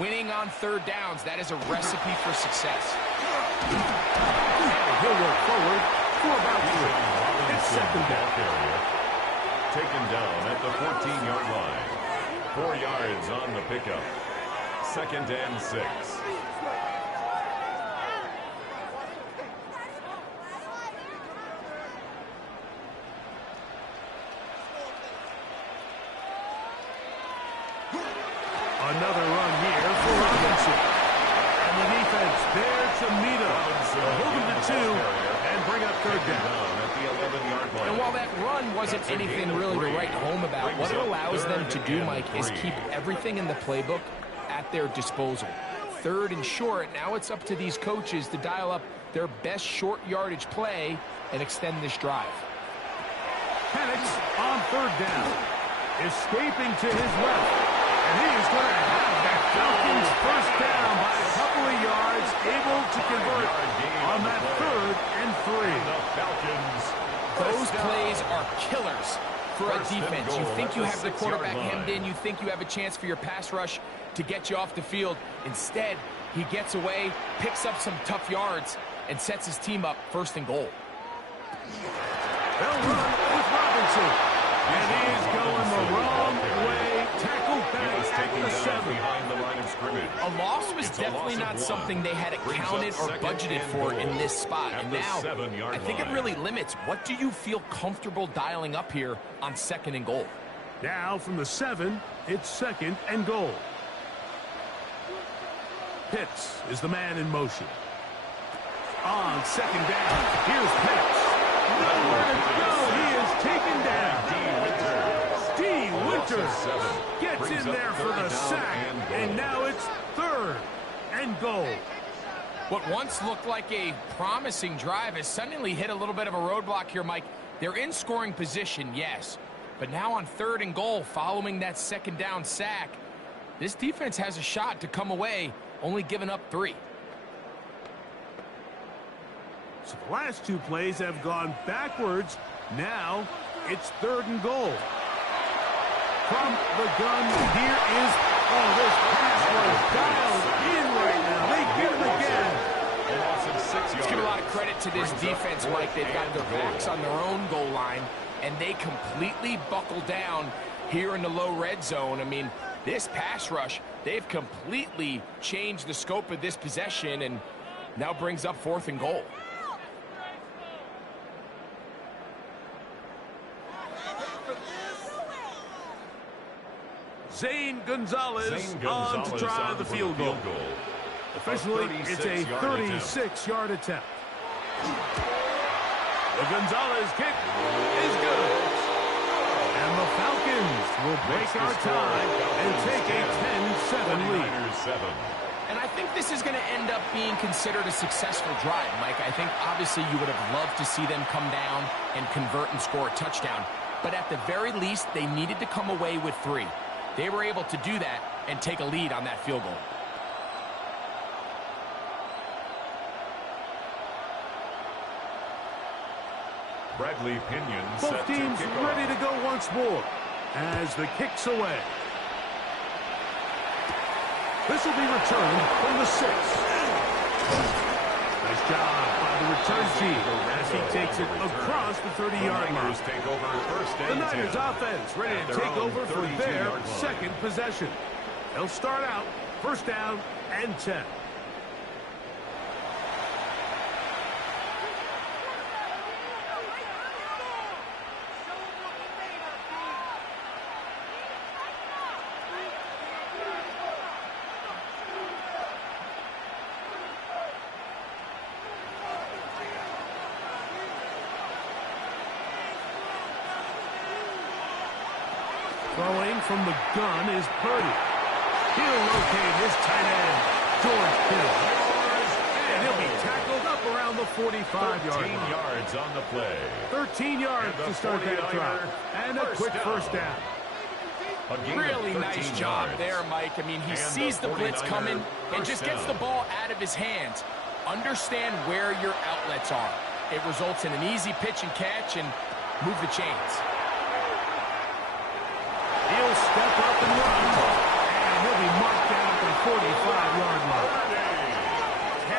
Winning on 3rd downs, that is a recipe for success. He'll work forward for about 3. It's 2nd down. Taken down at the 14-yard line. 4 yards on the pickup. 2nd and 6. Another run here for Robinson. And the defense there to meet him. Hold him to 2 and bring up 3rd down. At the 11-yard line. And while that run wasn't anything really to write home about, what it allows them to do, Mike, is keep everything in the playbook at their disposal. 3rd and short, now it's up to these coaches to dial up their best short yardage play and extend this drive. Penix on 3rd down. Escaping to his left. And he is going to have that Falcons 1st down by a couple of yards, able to convert on that 3rd and 3. Those plays are killers for a defense. You think you have the quarterback hemmed in. You think you have a chance for your pass rush to get you off the field. Instead, he gets away, picks up some tough yards, and sets his team up 1st and goal. They'll run with Robinson. And he is going the wrong way. Tackled back at the 7. Behind the line of scrimmage. A loss was definitely not something they had accounted or budgeted for in this spot. And now, I think it really limits what do you feel comfortable dialing up here on 2nd and goal. Now from the 7, it's 2nd and goal. Pitts is the man in motion. On 2nd down, here's Pitts. Nowhere to go. He is taken down. D. Winters gets in there for the sack, and now it's 3rd and goal. What once looked like a promising drive has suddenly hit a little bit of a roadblock here, Mike. They're in scoring position, yes, but now on 3rd and goal, following that 2nd down sack, this defense has a shot to come away, only giving up 3. So the last 2 plays have gone backwards. Now it's 3rd and goal. From the gun, here is, this pass was dialed in right now. They give it again. Let's give a lot of credit to this defense, Mike. They've got their backs on their own goal line, and they completely buckle down here in the low red zone. I mean, this pass rush, they've completely changed the scope of this possession, and now brings up 4th and goal. Zane Gonzalez on to try the field goal. Officially, it's a 36-yard attempt. The Gonzalez kick is good. And the Falcons will break our tie and take a 10-7 lead. And I think this is going to end up being considered a successful drive, Mike. I think obviously you would have loved to see them come down and convert and score a touchdown. But at the very least, they needed to come away with 3. They were able to do that and take a lead on that field goal. Bradley Pinion Both set to teams kick ready off. to go once more as the kick's away. This will be returned from the 6. Nice job by the return team as he takes it across the 30-yard line. Take over first The and Niners 10. offense ready to At their take own over for 32 their yard line. second possession. They'll start out first down and 10. Throwing from the gun is Purdy. He'll locate his tight end, George Kittle. And he'll be tackled up around the 45-yard 13 line. yards on the play. 13 yards And the to start that 49er drive. And a quick first down. A gain of Really 13 nice job yards. there, Mike. I mean, he And sees the blitz 49er coming and just first gets the down. ball out of his hands. Understand where your outlets are. It results in an easy pitch and catch and move the chains. He'll step up and run. And he'll be marked down at the 45-yard line.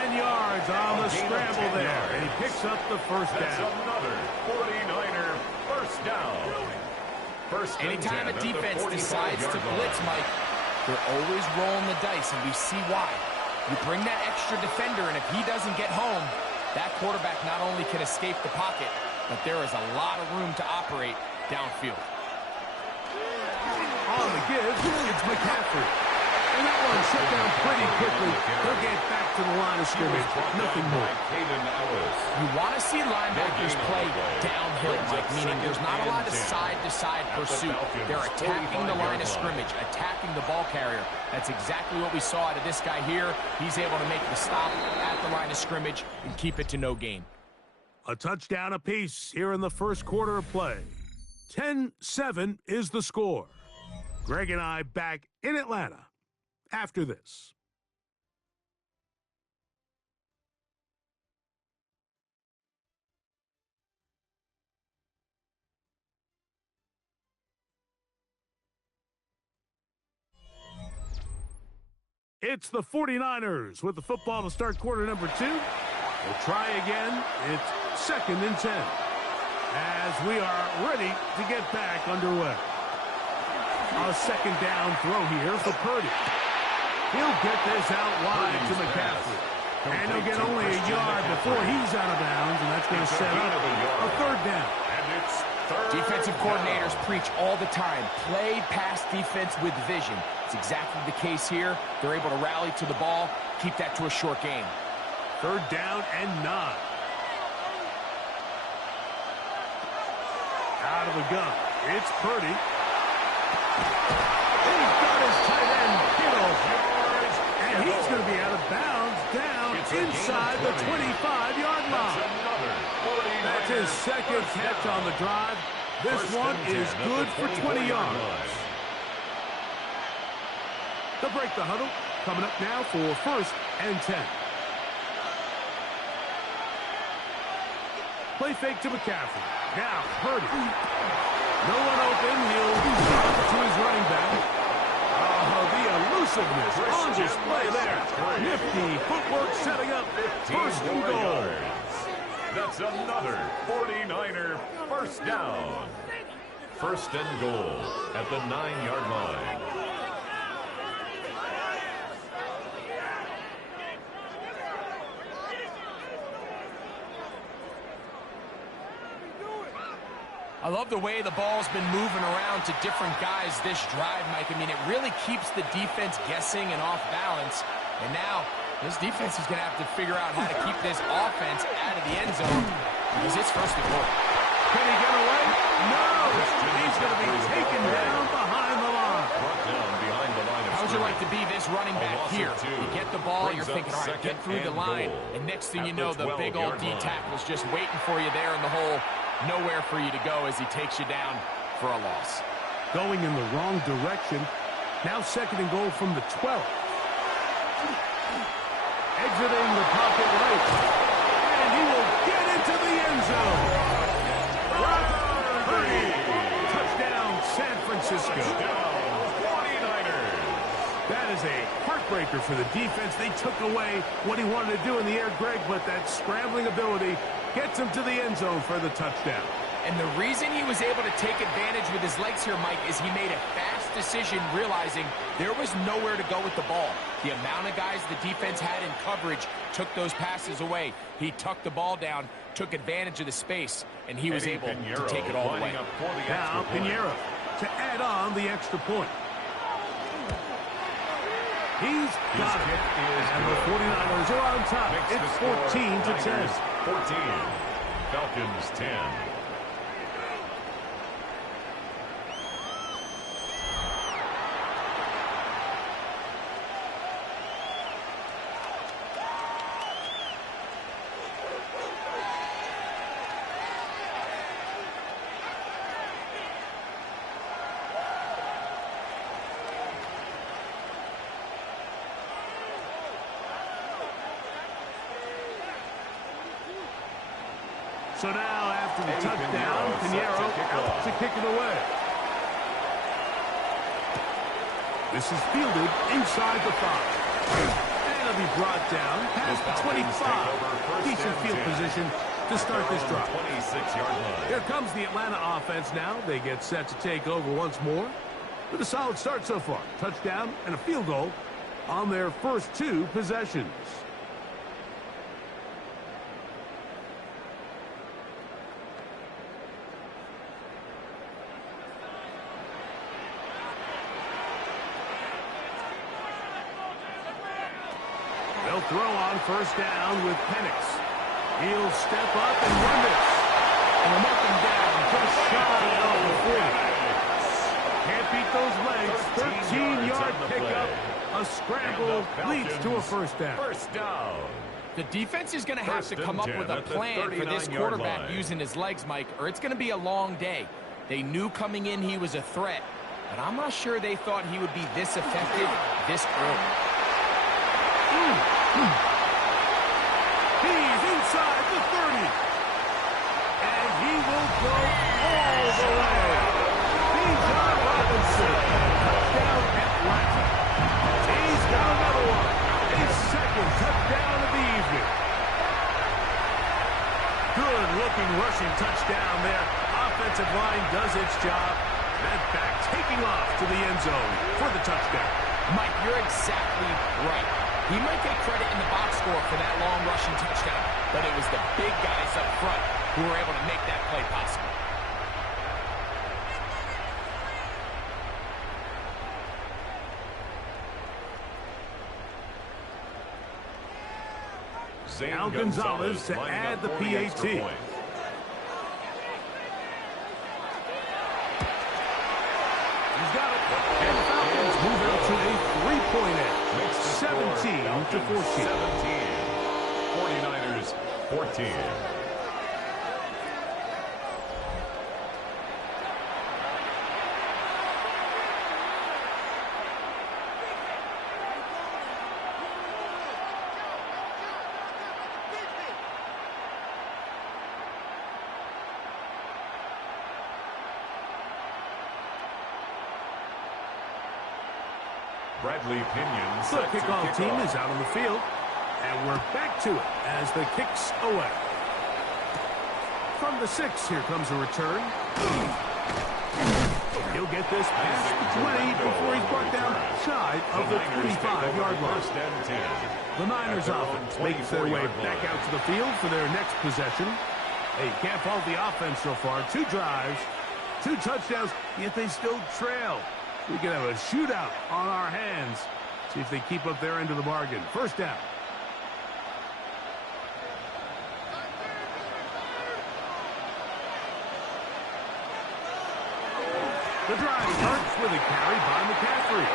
10 yards on the scramble there. And he picks up the first That's down. another 49er first down. First and Anytime 10 a at the defense decides to 45-yard line. blitz, Mike, they're always rolling the dice, and we see why. You bring that extra defender, and if he doesn't get home, that quarterback not only can escape the pocket, but there is a lot of room to operate downfield. On the give, it's McCaffrey. And that one shut down pretty quickly. He'll get back to the line of scrimmage. Nothing more. You want to see linebackers play downhill, Mike, meaning there's not a lot of side-to-side pursuit. They're attacking the line of scrimmage, attacking the ball carrier. That's exactly what we saw out of this guy here. He's able to make the stop at the line of scrimmage and keep it to no gain. A touchdown apiece here in the first quarter of play. 10-7 is the score. Greg and I back in Atlanta after this. It's the 49ers with the football to start quarter number 2. We'll try again. It's second and 10 as we are ready to get back underway. A second down throw here for Purdy. He'll get this out wide to McCaffrey. And he'll get only a yard before he's out of bounds, and that's going to set up a third down. And it's third Defensive down. coordinators preach all the time, play pass defense with vision. It's exactly the case here. They're able to rally to the ball, keep that to a short game. Third down and 9. Out of the gun, it's Purdy. He's got his tight end, Kittle. And he's going to be out of bounds down inside the 25-yard line. That's his second catch on the drive. This one is good for 20 yards. They'll break the huddle. Coming up now for first and 10. Play fake to McCaffrey. Now Purdy. No one open. He'll drop it to his running back. Oh, the elusiveness on display there. Nifty footwork setting up first and goal. That's another 49er first down. First and goal at the 9-yard line. I love the way the ball's been moving around to different guys this drive, Mike. I mean, it really keeps the defense guessing and off balance. And now, this defense is going to have to figure out how to keep this offense out of the end zone because it's first and goal. Can he get away? No! He's going to be taken down behind the line. Brought down behind the line of How would you like to scrimmage. be this running back loss of here? 2. You get the ball, Brings you're thinking, up all right, get second through the and line. goal And next thing at you know, the big old 12-yard D line. tackle's just waiting for you there in the hole. Nowhere for you to go as he takes you down for a loss. Going in the wrong direction. Now second and goal from the 12. Exiting the pocket right. And he will get into the end zone. Touchdown, San Francisco. Touchdown, 49ers. That is a heartbreaker for the defense. They took away what he wanted to do in the air, Greg, but that scrambling ability gets him to the end zone for the touchdown. And the reason he was able to take advantage with his legs here, Mike, is he made a fast decision realizing there was nowhere to go with the ball. The amount of guys the defense had in coverage took those passes away. He tucked the ball down, took advantage of the space, and he was able to take it all the way. Now Pinheiro to add on the extra point. He's got it. And the 49ers are on top. It's 14-10. 14. Falcons 10. So now, after the touchdown, Pinheiro out to kick it away. This is fielded inside the 5. And it'll be brought down past the 25. Decent field position to start this drive. 26-yard line. Here comes the Atlanta offense now. They get set to take over once more. With a solid start so far. Touchdown and a field goal on their first 2 possessions. They'll throw on first down with Penix. He'll step up and run this. And I'm up and down, just shy of the 40. Can't beat those legs. 13-yard pickup. A scramble leads to a first down. First down. The defense is going to have to come up with a plan for this quarterback using his legs, Mike, or it's going to be a long day. They knew coming in he was a threat, but I'm not sure they thought he would be this effective this early. He's inside the 30. And he will go all the way. Bijan Robinson. Touchdown Atlanta. He's got another one. His second touchdown of the evening. Good-looking rushing touchdown there. Offensive line does its job. That back taking off to the end zone for the touchdown. Mike, you're exactly right. He might get credit in the box score for that long rushing touchdown, but it was the big guys up front who were able to make that play possible. Now Gonzalez to add the PAT. He's got it. And the Falcons move out to a 3-point edge. 17-14. 49ers 14. Bradley Pinion. The kickoff team is out on the field, and we're back to it as the kick's away. From the 6, here comes a return. He'll get this past the 20 before he's brought down shy of the 35-yard line. The Niners offense makes their way back out to the field for their next possession. They can't fault the offense so far. 2 drives, 2 touchdowns, yet they still trail. We could have a shootout on our hands. See if they keep up their end of the bargain. First down. The drive starts with a carry by McCaffrey.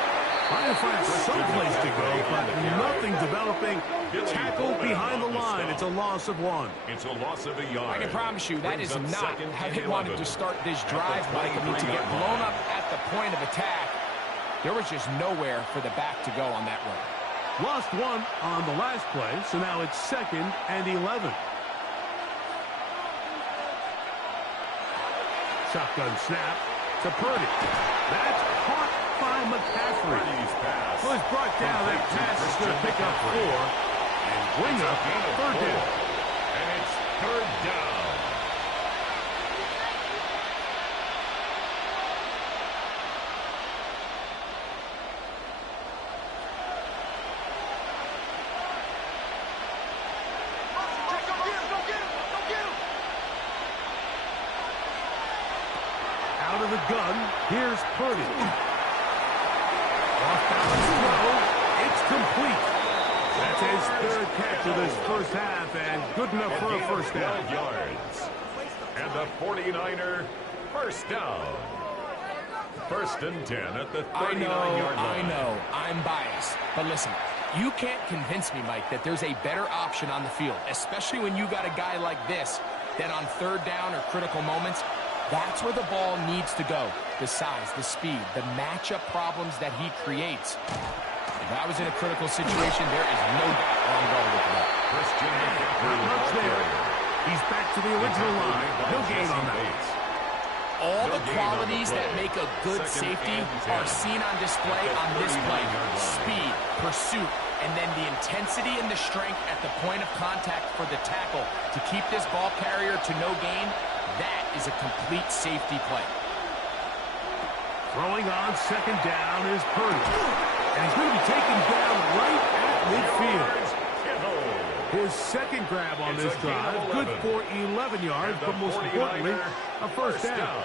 Trying to find someplace to go, but nothing developing. Tackled behind the line. It's a loss of 1. It's a loss of a yard. I can promise you that is not how they wanted to start this drive, Mike. I mean, to get blown up at the point of attack, there was just nowhere for the back to go on that run. Lost 1 on the last play, so now it's 2nd and 11. Shotgun snap to Purdy. That's caught by McCaffrey. So it's brought down. That pass is going to pick up 4 and bring up third down. And it's third down. Out of the gun, here's Purdy. Off balance throw, it's complete. That's his third catch of this first half, and good enough for a first down. 12 yards. And the 49er first down. First and 10 at the 39-yard line. I know, I'm biased. But listen, you can't convince me, Mike, that there's a better option on the field, especially when you got a guy like this, that on third down or critical moments, that's where the ball needs to go. The size, the speed, the matchup problems that he creates. If I was in a critical situation, there is no doubt where I'm going with that. Not much there. He's back to the original line. No gain on that. All the qualities that make a good safety are seen on display on this play. Speed, pursuit, and then the intensity and the strength at the point of contact for the tackle to keep this ball carrier to no gain. That is a complete safety play. Throwing on second down is Purdy. And he's going to be taken down right at midfield. His second grab on this drive, good for 11 yards, but most importantly, a first down.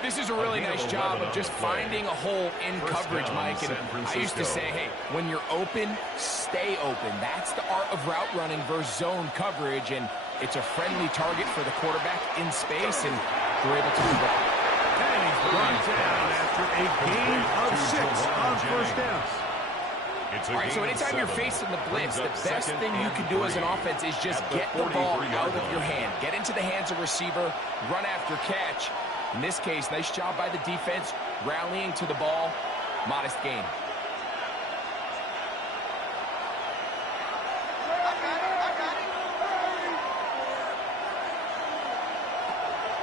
This is a really nice job of just finding a hole in coverage, Mike. And I used to say, hey, when you're open, stay open. That's the art of route running versus zone coverage. And it's a friendly target for the quarterback in space, and they're able to do that. And he's brought down after a gain of 6 on first down. All right, so anytime you're facing the blitz, the best thing you can do as an offense is just get the ball out of your hand. Get into the hands of receiver, run after catch. In this case, nice job by the defense, rallying to the ball, modest gain.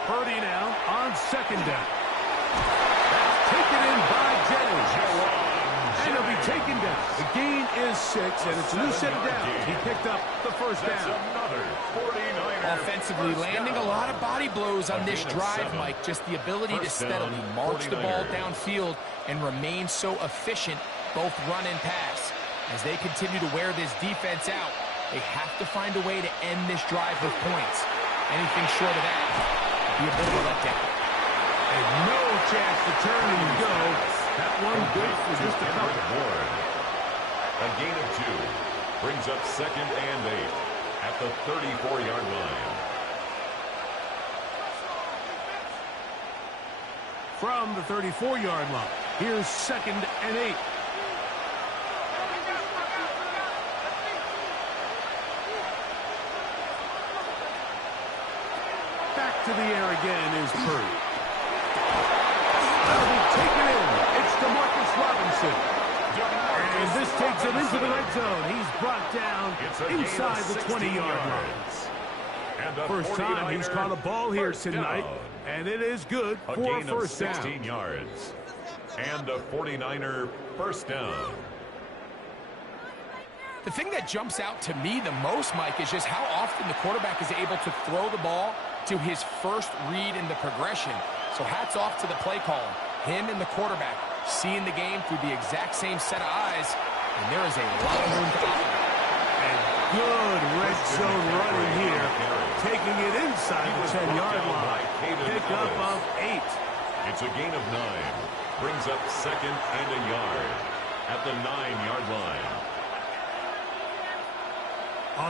Purdy now on second down. That's taken in by Jennings. And he'll be taken down. The gain is 6, and it's a new set of downs. He picked up the first down. Offensively, landing a lot of body blows on this drive, Mike. Just the ability to steadily march the ball downfield and remain so efficient, both run and pass. As they continue to wear this defense out, they have to find a way to end this drive with points. Anything short of that would be a bit of a letdown. And no chance to turn and go. That one good for just a couple. A gain of 2 brings up second and 8 at the 34-yard line. From the 34-yard line, here's second and 8. Back to the air again is Purdy. That'll be taken in. It's DeMarcus Robinson. And this takes him into the red zone. He's brought down inside the 20-yard line. First time he's caught a ball here tonight, and it is good for a first down. 16 yards. And a 49er first down. The thing that jumps out to me the most, Mike, is just how often the quarterback is able to throw the ball to his first read in the progression. So hats off to the play caller. Him and the quarterback seeing the game through the exact same set of eyes, and there is a lot of room to operate. And good red zone running here, taking it inside the 10-yard line. Pickup of 8. It's a gain of 9. Brings up second and a yard at the 9-yard line.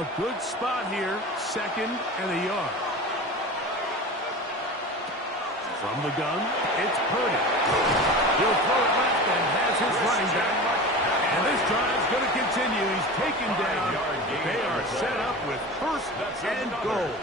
A good spot here, second and a yard. From the gun, it's Purdy. He'll throw it left and has his running back. And this drive's going to continue. He's taken down. They are set up with first and goal.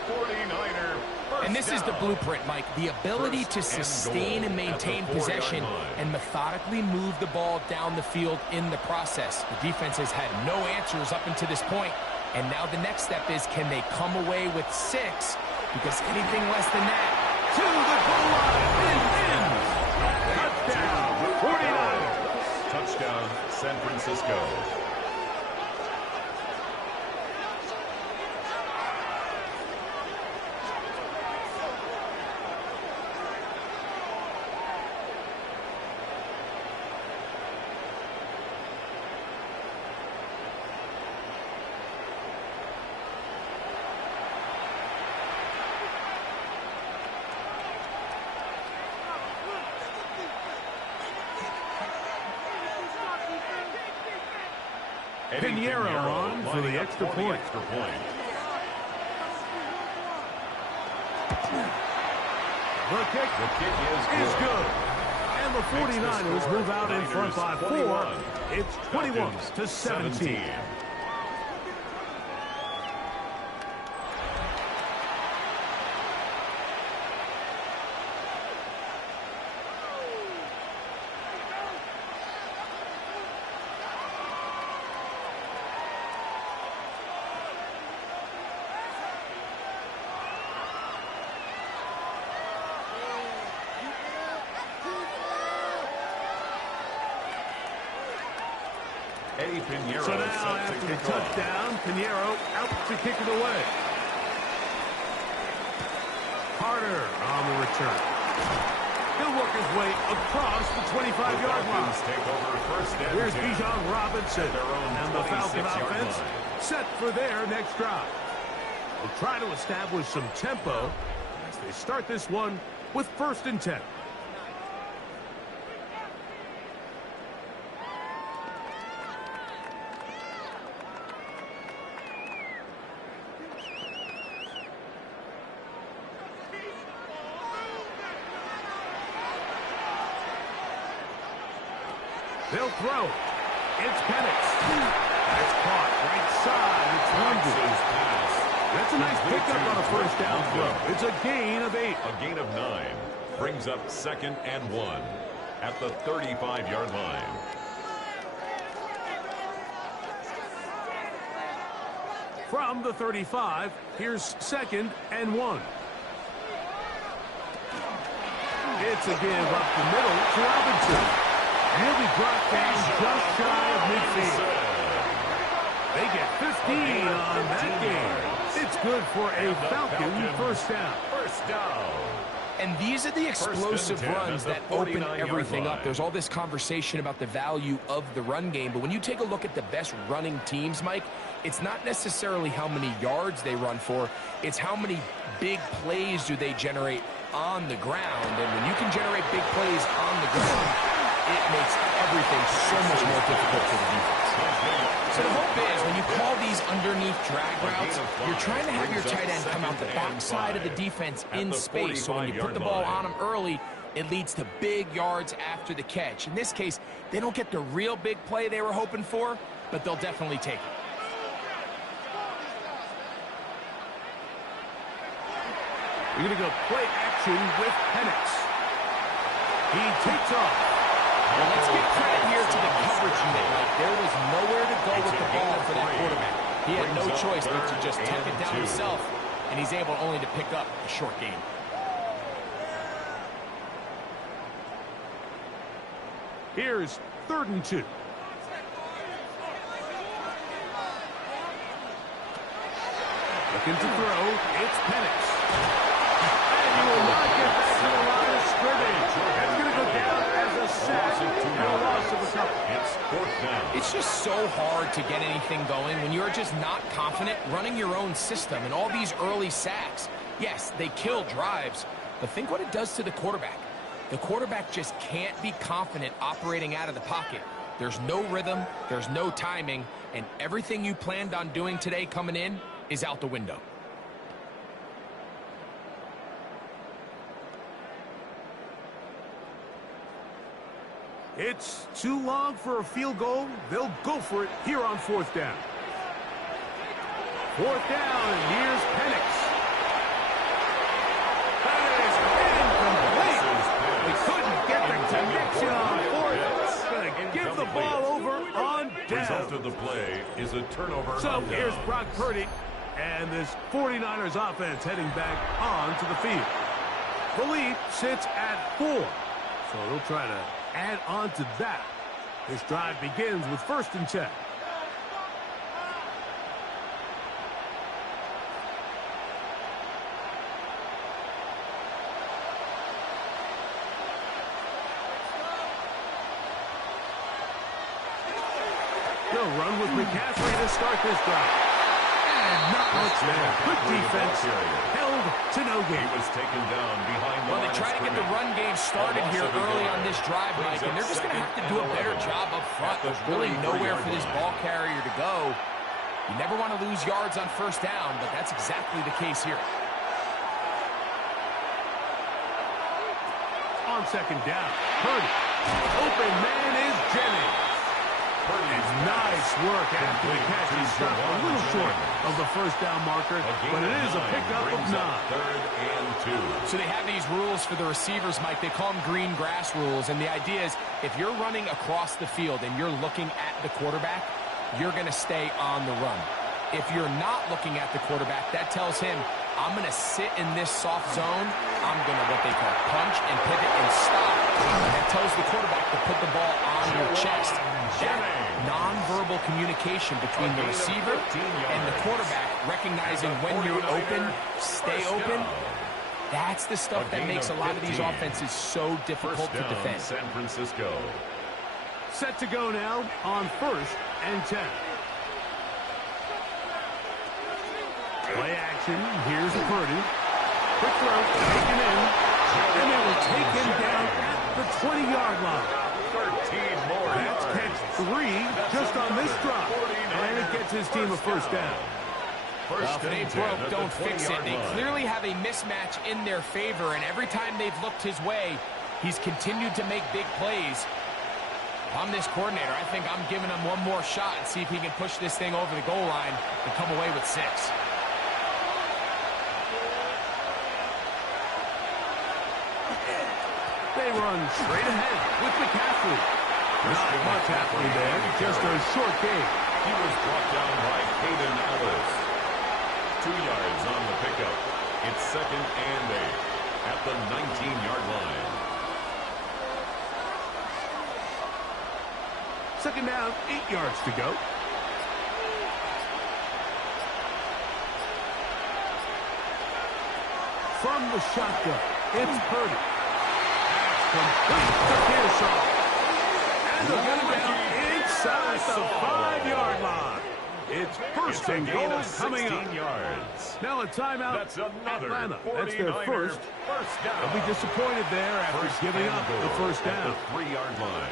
And this is the blueprint, Mike. The ability to sustain and maintain possession and methodically move the ball down the field in the process. The defense has had no answers up until this point. And now the next step is, can they come away with 6? Because anything less than that, to the goal line and in. Touchdown, 49ers. Touchdown, San Francisco. Pinheiro on for the extra point. The kick is good. And the 49ers move out in front by 4. It's 21-17. Pinheiro So now after the touchdown, Pinheiro out to kick it away. Carter on the return. He'll work his way across the 25-yard line. Here's Bijan Robinson and the Falcon offense set for their next drive. They'll try to establish some tempo as they start this one with 1st and 10. They'll throw. It's Penix. That's caught. Right side. It's London. That's a nice pickup on a 1st down throw. It's a gain of 8. A gain of 9 brings up 2nd and 1 at the 35-yard line. From the 35, here's 2nd and 1. It's a give up the middle to Robinson. He'll be brought down just shy of midfield. They get 15 on that game. It's good for a Falcon 1st down. And these are the explosive runs that open everything up. There's all this conversation about the value of the run game, but when you take a look at the best running teams, Mike, it's not necessarily how many yards they run for, it's how many big plays do they generate on the ground. And when you can generate big plays on the ground, it makes everything so much more difficult for the defense. So the hope is when you call these underneath drag routes, you're trying to have your tight end come out the backside of the defense in space. So when you put the ball on him early, it leads to big yards after the catch. In this case, they don't get the real big play they were hoping for, but they'll definitely take it. We're going to go play action with Penix. He takes off. Well, let's give credit here to the coverage unit. Like, there was nowhere to go with the ball for that quarterback. He had no choice but to just tuck it down himself, and he's able only to pick up a short gain. Here's 3rd and 2. Looking to throw. It's Penix. And he will not get back to the line of scrimmage. That's going to go down as a sack and a loss of a couple. It's 4th down. It's just so hard to get anything going when you're just not confident running your own system. And all these early sacks, yes, they kill drives, but think what it does to the quarterback. The quarterback just can't be confident operating out of the pocket. There's no rhythm, there's no timing, and everything you planned on doing today coming in is out the window. It's too long for a field goal. They'll go for it here on 4th down. 4th down, and here's Penix. That is incomplete. They couldn't get the connection on 4th. Going to give the ball over on down. Result of the play is a turnover. So here's Brock Purdy, and this 49ers offense heading back onto the field. The lead sits at 4. So they'll try to add on to that. This drive begins with 1st and 10. They'll run with McCaffrey to start this drive. And not much there. Good defense. Held to no gain. He was taken down behind the Well, they line try of to get the scrimmage. run game started here early on this drive, Mike, and they're just going to have to do a better job up front. There's really nowhere for this ball carrier to go. You never want to lose yards on 1st down, but that's exactly the case here. On 2nd down, Purdy. Open man is Jennings. Purdy's nice work after the catch. He stopped a little short of the 1st down marker, but it is a pickup of 9. 3rd and 2. So they have these rules for the receivers, Mike. They call them green grass rules, and the idea is if you're running across the field and you're looking at the quarterback, you're going to stay on the run. If you're not looking at the quarterback, that tells him, I'm going to sit in this soft zone. I'm going to what they call punch and pivot and stop. And that tells the quarterback to put the ball on your chest. That nonverbal communication between the receiver and the quarterback, recognizing when you're open, stay open, that's the stuff that makes a lot of these offenses so difficult to defend. San Francisco. Set to go now on 1st and 10. Play action. Here's Purdy. Quick throw. Taken in. And they will take him down at the 20-yard line. 13 more That's yards. catch 3 just on this drive. And it gets his team a 1st down. Well, if it ain't broke, don't fix it. They clearly have a mismatch in their favor, and every time they've looked his way, he's continued to make big plays. If I'm this coordinator, I think I'm giving him one more shot and see if he can push this thing over the goal line and come away with 6. They run straight ahead with McCaffrey. Not much happening there, just a short gain. He was brought down by Caden Ellis. 2 yards on the pickup. It's 2nd and 8 at the 19-yard line. 2nd down, 8 yards to go. From the shotgun, it's Purdy. Complete to Pearson. And they'll get him down inside the 5-yard line. It's 1st and goal coming up. Yards. Now a timeout. That's another Atlanta. That's their 49er first. down. They'll be disappointed there after giving up the 1st down. At the 3-yard line.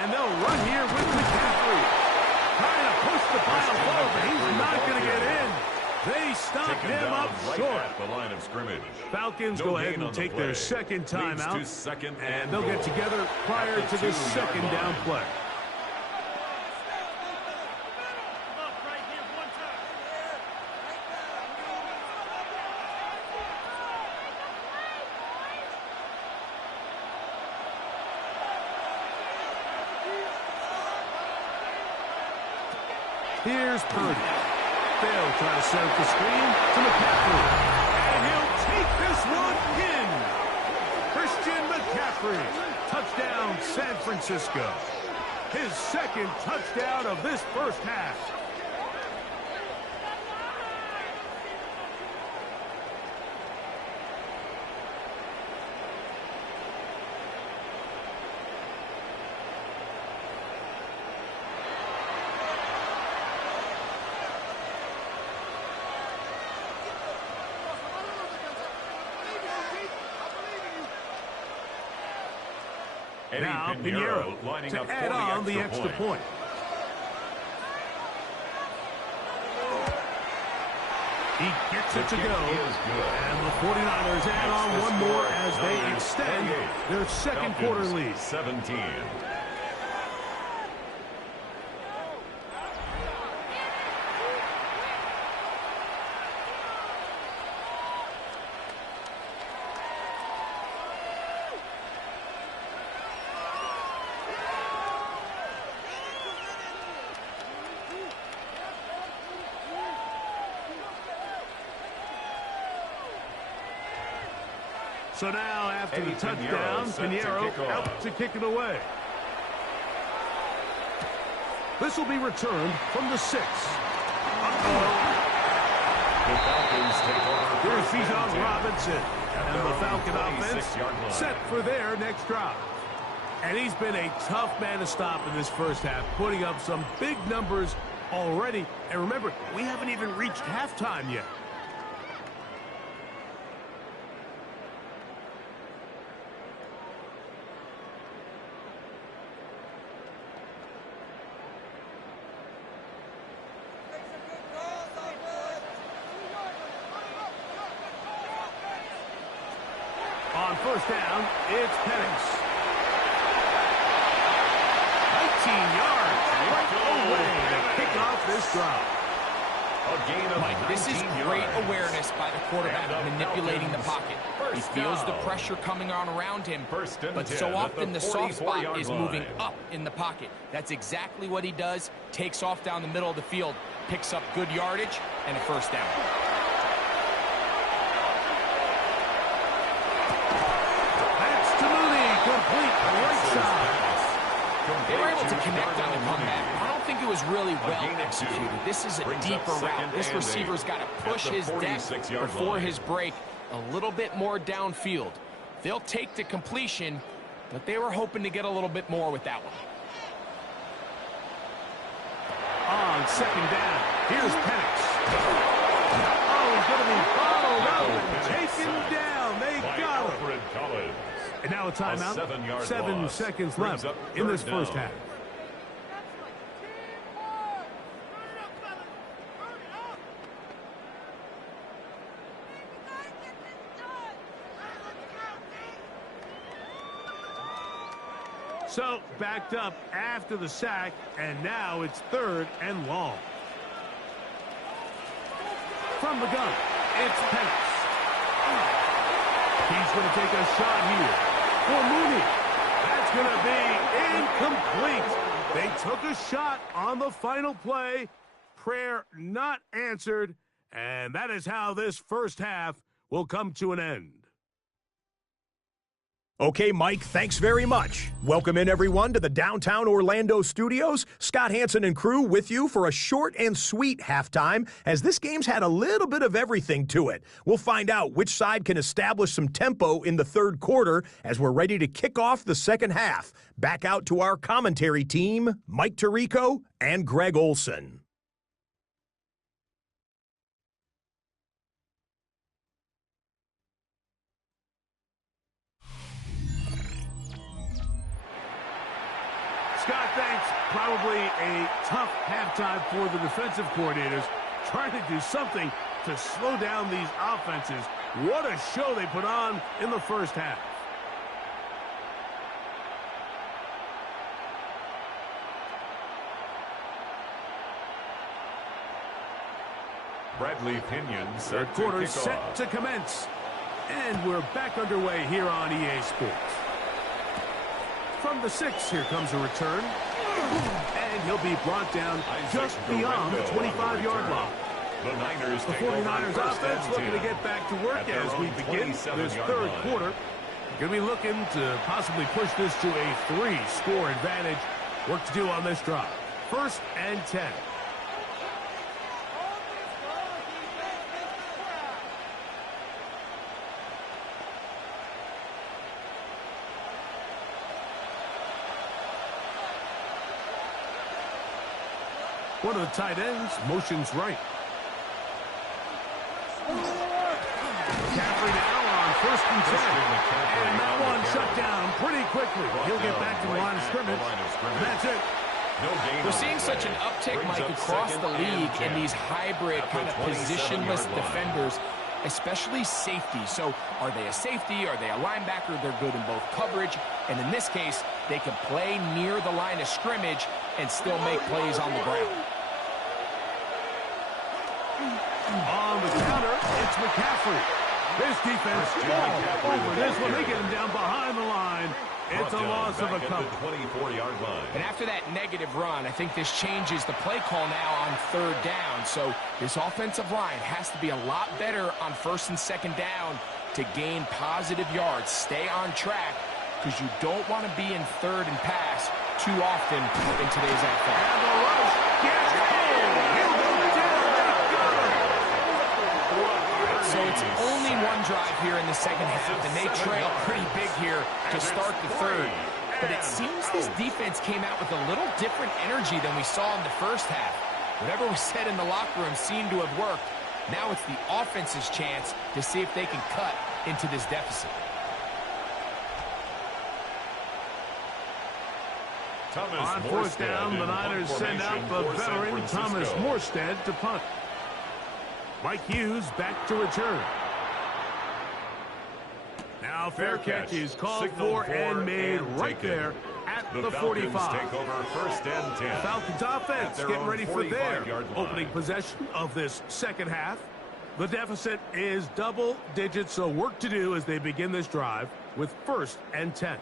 And they'll run here with McCaffrey. Trying to push the pile forward, but he's not going to get in. They stop him up right short. at the line of scrimmage. Falcons No go ahead gain and on the take play. their 2nd timeout. Leads to 2nd And they'll get goal. together prior At the to the 2-yard 2nd line. down play. Here's Purdy. They'll try to set up the screen to McCaffrey. And he'll take this one in. Christian McCaffrey. Touchdown, San Francisco. His 2nd touchdown of this 1st half. Now Pinheiro lining to up add for on the the extra point. He gets it to go. And the 49ers add on one more as they extend their 2nd quarter lead. 17. So now, after the touchdown, Pinheiro out to kick it away. This will be returned from the 6. The Falcons take over. Here's Bijan Robinson. And the Falcon offense set for their next drive. And he's been a tough man to stop in this first half, putting up some big numbers already. And remember, we haven't even reached halftime yet. On first down, it's Penix. 19 yards right away to kick off this drive. A gain of Mike, this is 19 great yards. awareness by the quarterback manipulating the pocket. He feels the down. pressure coming on around him, First and but 10 so at often the soft 44-yard spot is line. moving up in the pocket. That's exactly what he does. Takes off down the middle of the field, picks up good yardage, and a first down. Complete right side. They were able to connect on the comeback. I don't think it was really well executed. This is a deeper route. This receiver's got to push his depth before his break a little bit more downfield. They'll take the completion, but they were hoping to get a little bit more with that one. On second down, here's Penix. Oh, he's going to be followed up and taken down. They got him. And now a timeout. 7 seconds left in this first half. So backed up after the sack, and now it's 3rd and long. From the gun, it's Penix. He's going to take a shot here for Mooney. That's going to be incomplete. They took a shot on the final play. Prayer not answered. And that is how this first half will come to an end. Okay, Mike, thanks very much. Welcome in, everyone, to the downtown Orlando studios. Scott Hansen and crew with you for a short and sweet halftime, as this game's had a little bit of everything to it. We'll find out which side can establish some tempo in the third quarter as we're ready to kick off the second half. Back out to our commentary team, Mike Tirico and Greg Olson. Scott, thanks. Probably a tough halftime for the defensive coordinators, trying to do something to slow down these offenses. What a show they put on in the first half. Bradley Pinion Third quarter set to commence. And we're back underway here on EA Sports. From the 6, here comes a return. And he'll be brought down just beyond the 25-yard line. The 49ers offense looking to get back to work as we begin this third quarter. Going to be looking to possibly push this to a 3-score advantage. Work to do on this drive. 1st and 10. One of the tight ends motions right. McCaffrey now on 1st and 10. And that one shut down pretty quickly. He'll get back to the line of scrimmage. That's it. We're seeing such an uptick, Mike, across the league in these hybrid kind of positionless defenders, especially safety. So are they a safety? Are they a linebacker? They're good in both coverage. And in this case, they can play near the line of scrimmage and still make plays on the ground. On the counter, it's McCaffrey. This defense all over this one. They get him down behind the line. It's a loss of a couple. 24-yard line. And after that negative run, I think this changes the play call now on 3rd down. So this offensive line has to be a lot better on 1st and 2nd down to gain positive yards. Stay on track because you don't want to be in third and pass too often in today's NFL. And the rush. Yes. He'll go down. So it's only one drive here in the second half, and they trail pretty big here to start the third. But it seems this defense came out with a little different energy than we saw in the first half. Whatever was said in the locker room seemed to have worked. Now it's the offense's chance to see if they can cut into this deficit. On fourth down, the Niners send out the veteran Thomas Morstead to punt. Mike Hughes back to return. Now fair catch is called for and made right there at the 45. Take over first and 10. Falcons offense getting ready for their opening possession of this second half. The deficit is double digits, so work to do as they begin this drive with first and 10.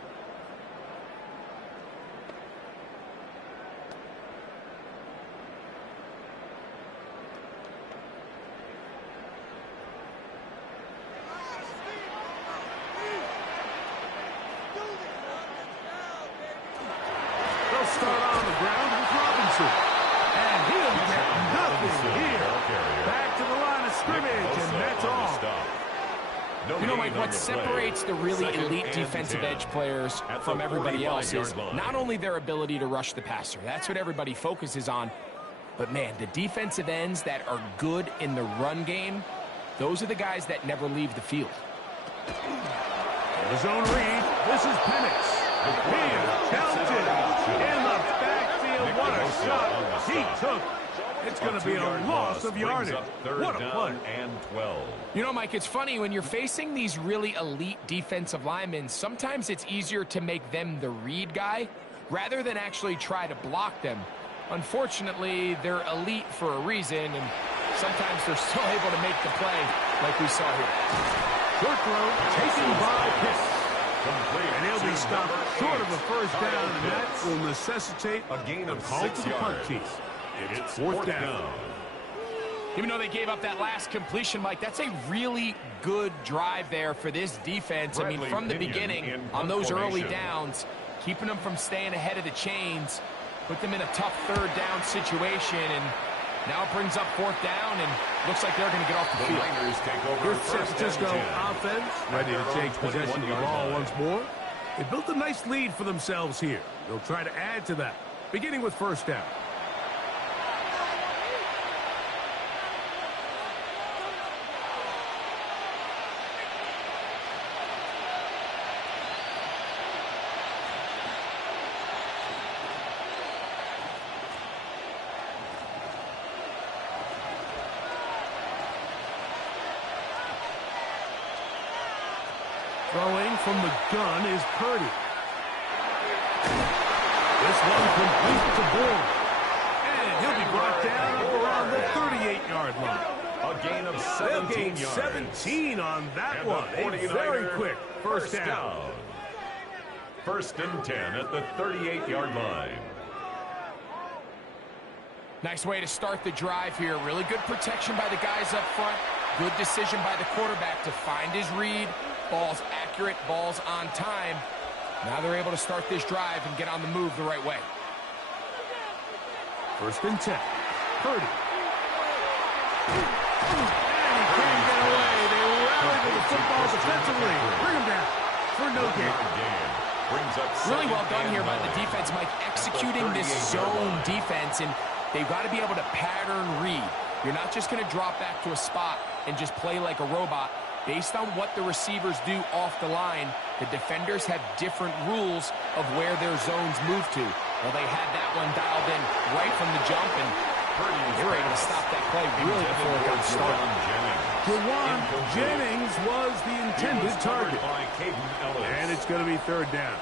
Start on the ground with Robinson. And he'll get nothing here. Back to the line of scrimmage, and that's all. You know, Mike, what separates the really elite defensive edge players from everybody else is not only their ability to rush the passer. That's what everybody focuses on. But, man, the defensive ends that are good in the run game, those are the guys that never leave the field. The zone read. This is Penix. Being counted in the backfield. What a shot he took. It's going to be a loss of yardage. What a play. And 12. You know, Mike, it's funny when you're facing these really elite defensive linemen, sometimes it's easier to make them the read guy rather than actually try to block them. Unfortunately, they're elite for a reason, and sometimes they're still able to make the play like we saw here. Short throw taken by Pitts. And he'll be stopped short of a first down, and that will necessitate a gain of call 6 to the punt yards. team. It's fourth down. Even though they gave up that last completion, Mike, that's a really good drive there for this defense. I mean, from the beginning, on those early downs, keeping them from staying ahead of the chains, put them in a tough third down situation, and now it brings up fourth down, and looks like they're going to get off the field. Niners take over Here's San first Francisco and 10. offense, ready to take possession of the ball once more. They built a nice lead for themselves here. They'll try to add to that, beginning with first down. Throwing from the gun is Purdy. This one complete to Bourne. And he'll be brought down up around the 38-yard line. A gain of 17 yards. 17 on that And one. the A 49er very quick first down. First and 10 at the 38-yard line. Nice way to start the drive here. Really good protection by the guys up front. Good decision by the quarterback to find his read. Ball's accurate, ball's on time. Now they're able to start this drive and get on the move the right way. First and 10. Purdy. And he can't get away. They rally to the football defensively. Bring him down for no gain. Really well done here by the defense, Mike, executing this zone defense, and they've got to be able to pattern read. You're not just going to drop back to a spot and just play like a robot. Based on what the receivers do off the line, the defenders have different rules of where their zones move to. Well, they had that one dialed in right from the jump, and they were able to stop that play really before it got started. Jawan Jennings was the intended target. And it's going to be third down.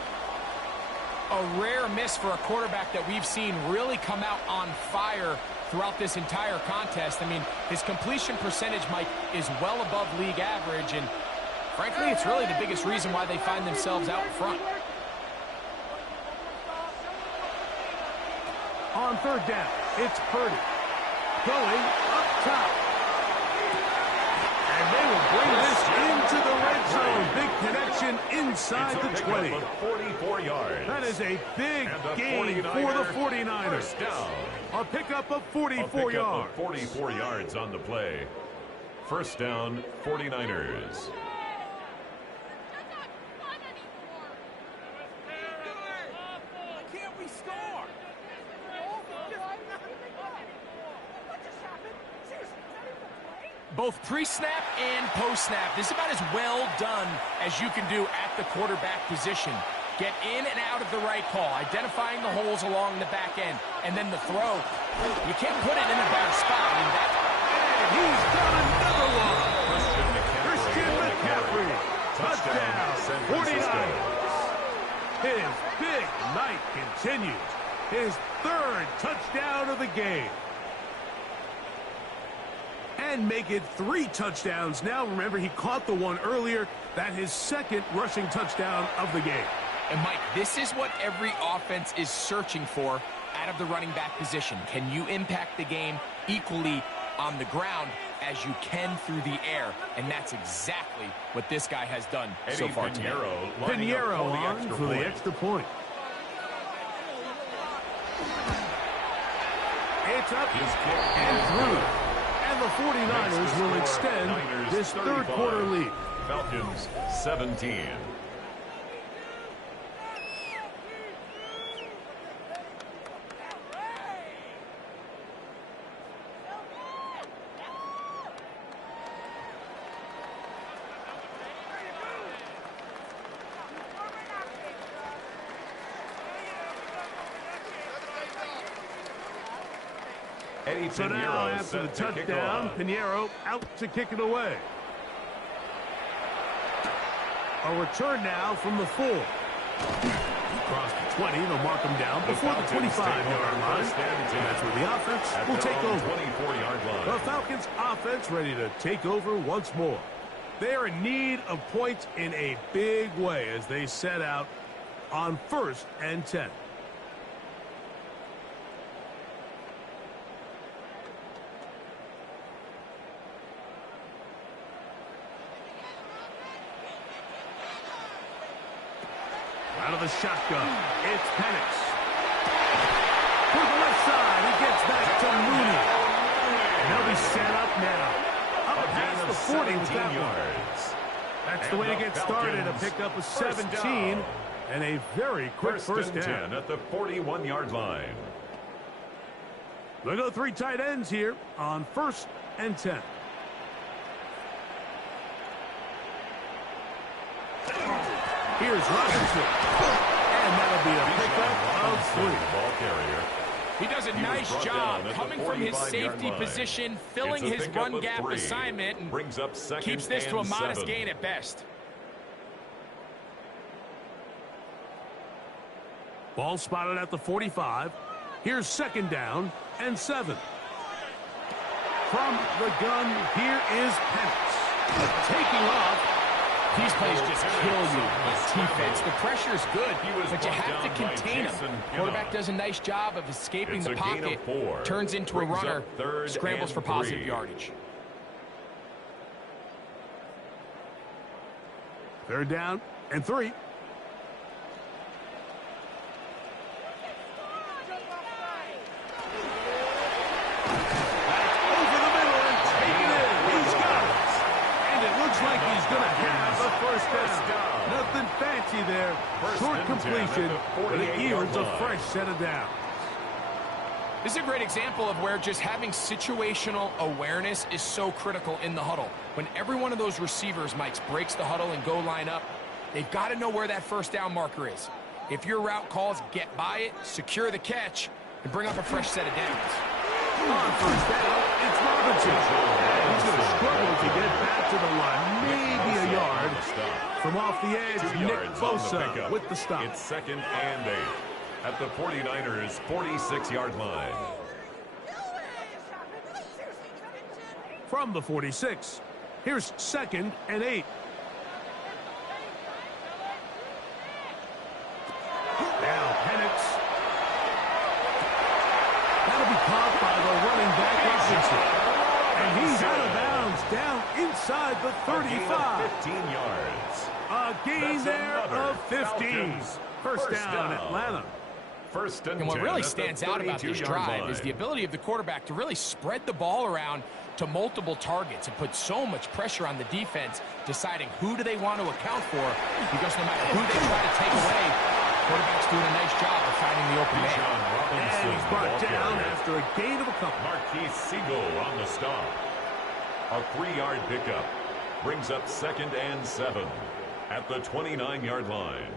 A rare miss for a quarterback that we've seen really come out on fire throughout this entire contest. I mean, his completion percentage, Mike, is well above league average, and frankly, it's really the biggest reason why they find themselves out in front. On third down, it's Purdy. Going up top. And they will bring this into the red zone. Big connection inside the 20. 44 yards. That is a big gain for the 49ers. First down. A pickup of 44 yards. 44 yards on the play. First down, 49ers. Both pre-snap and post-snap. This is about as well done as you can do at the quarterback position. Get in and out of the right call, identifying the holes along the back end, and then the throw. You can't put it in a better spot. I mean, and he's got another one. Christian McCaffrey. Touchdown, 49ers. His big night continues. His third touchdown of the game. And make it 3 touchdowns now. Remember, he caught the one earlier. That his second rushing touchdown of the game. And, Mike, this is what every offense is searching for out of the running back position. Can you impact the game equally on the ground as you can through the air? And that's exactly what this guy has done so far today. Pinheiro on for the extra point. It's up and through. And the 49ers will extend this third quarter lead. Falcons 17. So now, after the touchdown, Pinheiro out to kick it away. A return now from the 4. Across the 20, they'll mark him down before the 25-yard line. And that's where the offense will take over. 24-yard line. The Falcons' offense ready to take over once more. They are in need of points in a big way as they set out on 1st and 10. Out of the shotgun, it's Penix. To the left side, he gets back to Mooney. And they'll be set up now. Up past the 40 with that yards. That's the way to get started. A pickup of 17 and a very quick first down. At the 41-yard line. They'll go 3 tight ends here on 1st and 10. Here's Robinson. And that'll be a pickup of 3. Ball carrier. He does a nice job coming from his safety position, filling his run gap assignment, and brings up keeps this to a modest gain at best. Ball spotted at the 45. Here's 2nd down and 7. From the gun, here is Penix. Taking off. These plays just kill you as defense. The pressure is good, but you have to contain him. Quarterback does a nice job of escaping the pocket, turns into a runner, scrambles for positive yardage. 3rd down and 3. Like he's going to have a first down. Nothing fancy there. Short completion, but it yields a fresh set of downs. This is a great example of where just having situational awareness is so critical in the huddle. When every one of those receivers, Mike, breaks the huddle and go line up, they've got to know where that first down marker is. If your route calls, get by it, secure the catch, and bring up a fresh set of downs. On first down, it's Robinson. He's going to struggle to get back to the line. Maybe a yard from off the edge. Nick Bosa with the stop. It's 2nd and 8 at the 49ers' 46-yard line. From the 46, here's 2nd and 8. Now Penix. That'll be caught by the running back Robinson. And he's out of bounds, down inside the 35. 15 yards. A gain there of 15. Falcons. First down, Atlanta. First and what 10 really at the stands out about this 32-yard drive line. is the ability of the quarterback to really spread the ball around to multiple targets and put so much pressure on the defense, deciding who do they want to account for, because no matter who they try to take away, quarterback's doing a nice job of finding the open man. And he's brought down after a gain of a couple. Marquise Siegel on the stop. A 3-yard pickup brings up 2nd and 7 at the 29-yard line.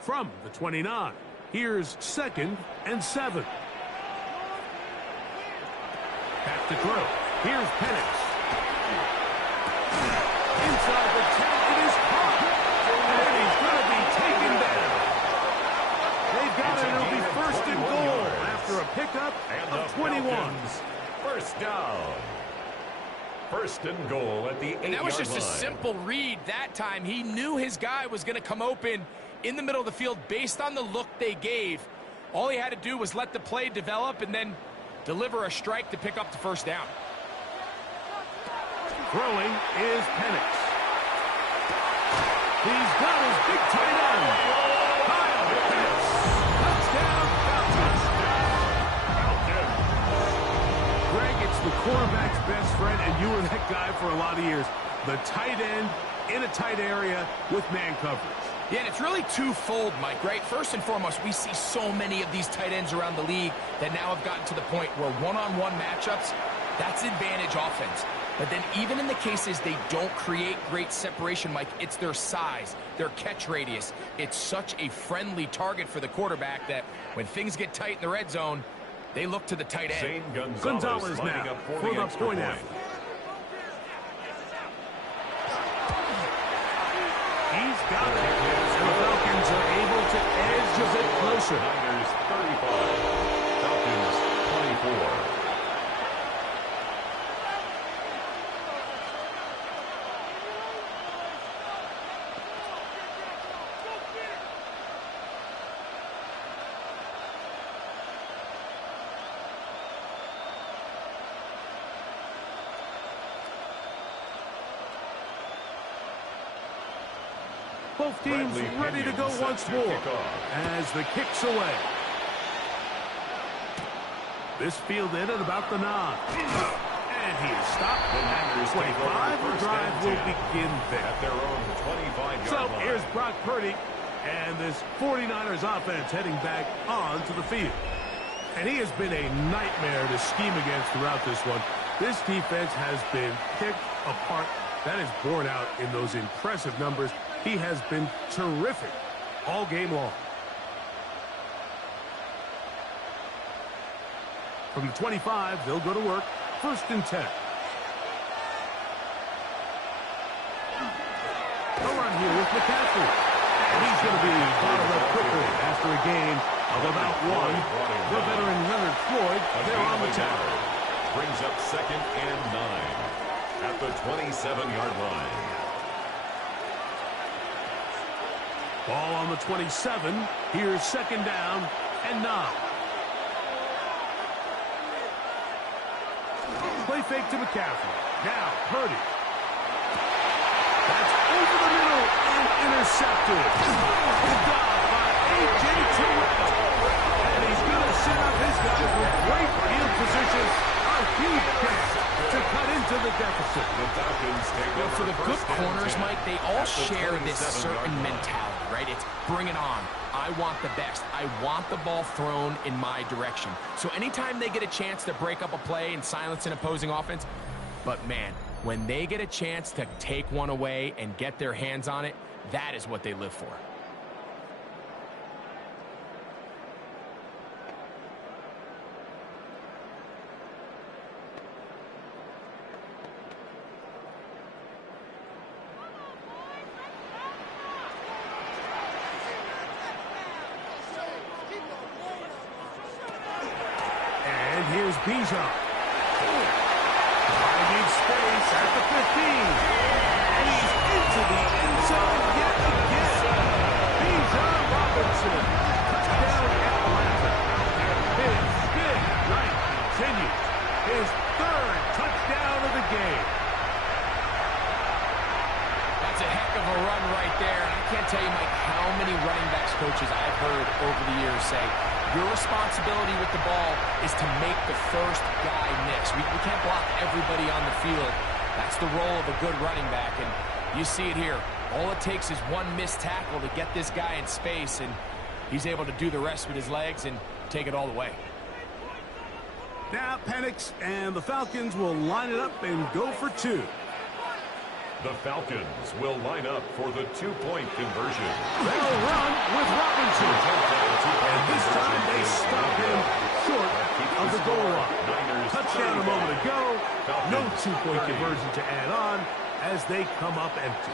From the 29, here's 2nd and 7. Back to throw. Here's Penix. Inside the 10, it is caught. And he's going to be taken down. They've got it. It'll be 1st and goal after a pickup of 21. Falcons, first down. 1st and goal at the 8-yard line. And that was just a simple read that time. He knew his guy was going to come open in the middle of the field based on the look they gave. All he had to do was let the play develop and then deliver a strike to pick up the first down. Throwing is Penix. He's got his big tight end. Kyle Pitts. Touchdown, Falcons. Greg, it's the quarterback's best friend, and you were that guy for a lot of years. The tight end in a tight area with man coverage. Yeah, and it's really twofold, Mike, right? First and foremost, we see so many of these tight ends around the league that now have gotten to the point where one-on-one matchups, that's advantage offense. But then even in the cases they don't create great separation, Mike, it's their size, their catch radius. It's such a friendly target for the quarterback that when things get tight in the red zone, they look to the tight end. Zane Gonzalez lining now up for the point after. He's got it. And the Falcons are able to edge a bit closer. Niners 35, Falcons 24. Both teams ready to go once more as the kick's away. This fielded at about the 9. And he is stopped at 25. The drive will begin there. At their own 25-yard So line. here's Brock Purdy and this 49ers offense heading back onto the field. And he has been a nightmare to scheme against throughout this one. This defense has been picked apart. That is borne out in those impressive numbers. He has been terrific all game long. From the 25, they'll go to work. 1st and 10. A run here with McCaffrey. And he's going to be bottled up quickly after a gain of about 1. The veteran Leonard Floyd, they're on the tackle. Brings up 2nd and 9 at the 27-yard line. Ball on the 27. Here's 2nd down and 9. Play fake to McCaffrey. Now Purdy. That's over the middle and intercepted. Picked off by A.J. Terrell. And he's going to set up his guys with great field position. A huge catch to cut into the deficit. The Falcons take Well, over for the good 1st and corners, 10 Mike, they all at the share this 27-yard certain line. mentality, right? It's bring it on. I want the best. I want the ball thrown in my direction. So anytime they get a chance to break up a play and silence an opposing offense, but man, when they get a chance to take one away and get their hands on it, that is what they live for. And here's Bijan. Finding space at the 15. And he's into the end zone yet again. Bijan Robinson. Touchdown Atlanta. His big night continues. his third touchdown of the game. That's a heck of a run right there. And I can't tell you, Mike, how many running backs coaches I've heard over the years say, your responsibility with the ball is to make the first guy miss. We can't block everybody on the field. That's the role of a good running back, and you see it here. All it takes is one missed tackle to get this guy in space, and he's able to do the rest with his legs and take it all the way. Now Penix and the Falcons will line it up and go for two. The Falcons will line up for the two-point conversion. They'll run with Robinson. And this time they stop him short of the goal line. Touchdown a moment ago. No two-point conversion to add on as they come up empty.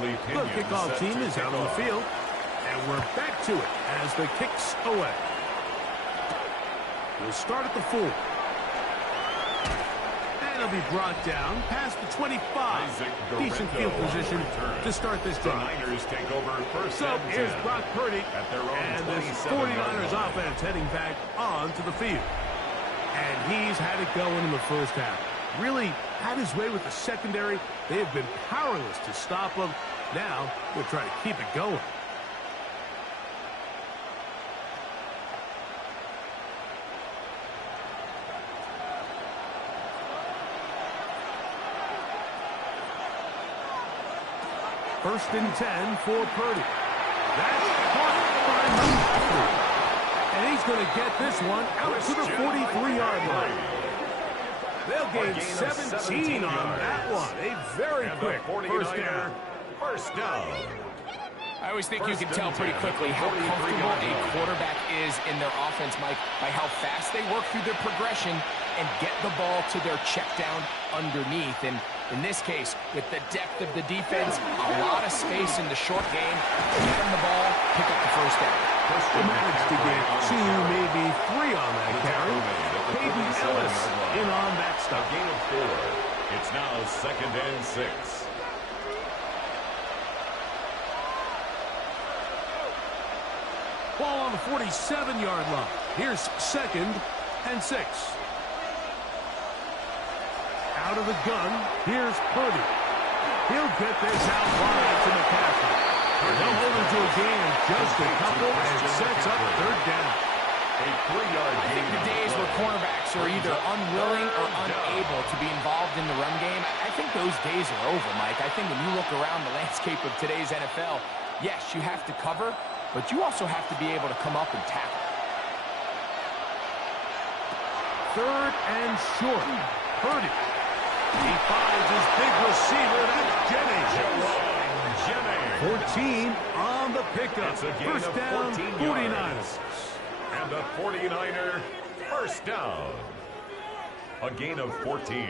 The kickoff team is out on the field, and we're back to it as the kicks away. We'll start at the 4. And it'll be brought down past the 25. Decent field position to start this drive. So here's Brock Purdy and this 49ers offense heading back onto the field. And he's had it going in the first half. Really had his way with the secondary. They have been powerless to stop him. Now we'll try to keep it going. First and 10 for Purdy. That's caught by number 3. And he's going to get this one out to the 43-yard line. They'll gain 17 on that one. A very quick first down. First down. I always think you can tell pretty quickly how comfortable a quarterback is in their offense, Mike, by how fast they work through their progression and get the ball to their check down underneath. And in this case, with the depth of the defense, a lot of space in the short game, get them the ball, pick up the first down. They managed to get 2, maybe 3 on that carry. Hayden Ellis in on that stop. Gain of 4. It's now second and 6. Ball on the 47-yard line. Here's second and 6. Out of the gun, here's Purdy. He'll get this out wide to McCaffrey. They'll hold him to a gain of just a couple and sets up third down. A 3-yard I think the days where cornerbacks are either unwilling or unable to be involved in the run game, I think those days are over, Mike. I think when you look around the landscape of today's NFL, yes, you have to cover, but you also have to be able to come up and tackle. Third and short. Purdy. He finds his big receiver. That's Jennings. 14 on the pickup. First down, 49ers. And a 49er first down. A gain of 14.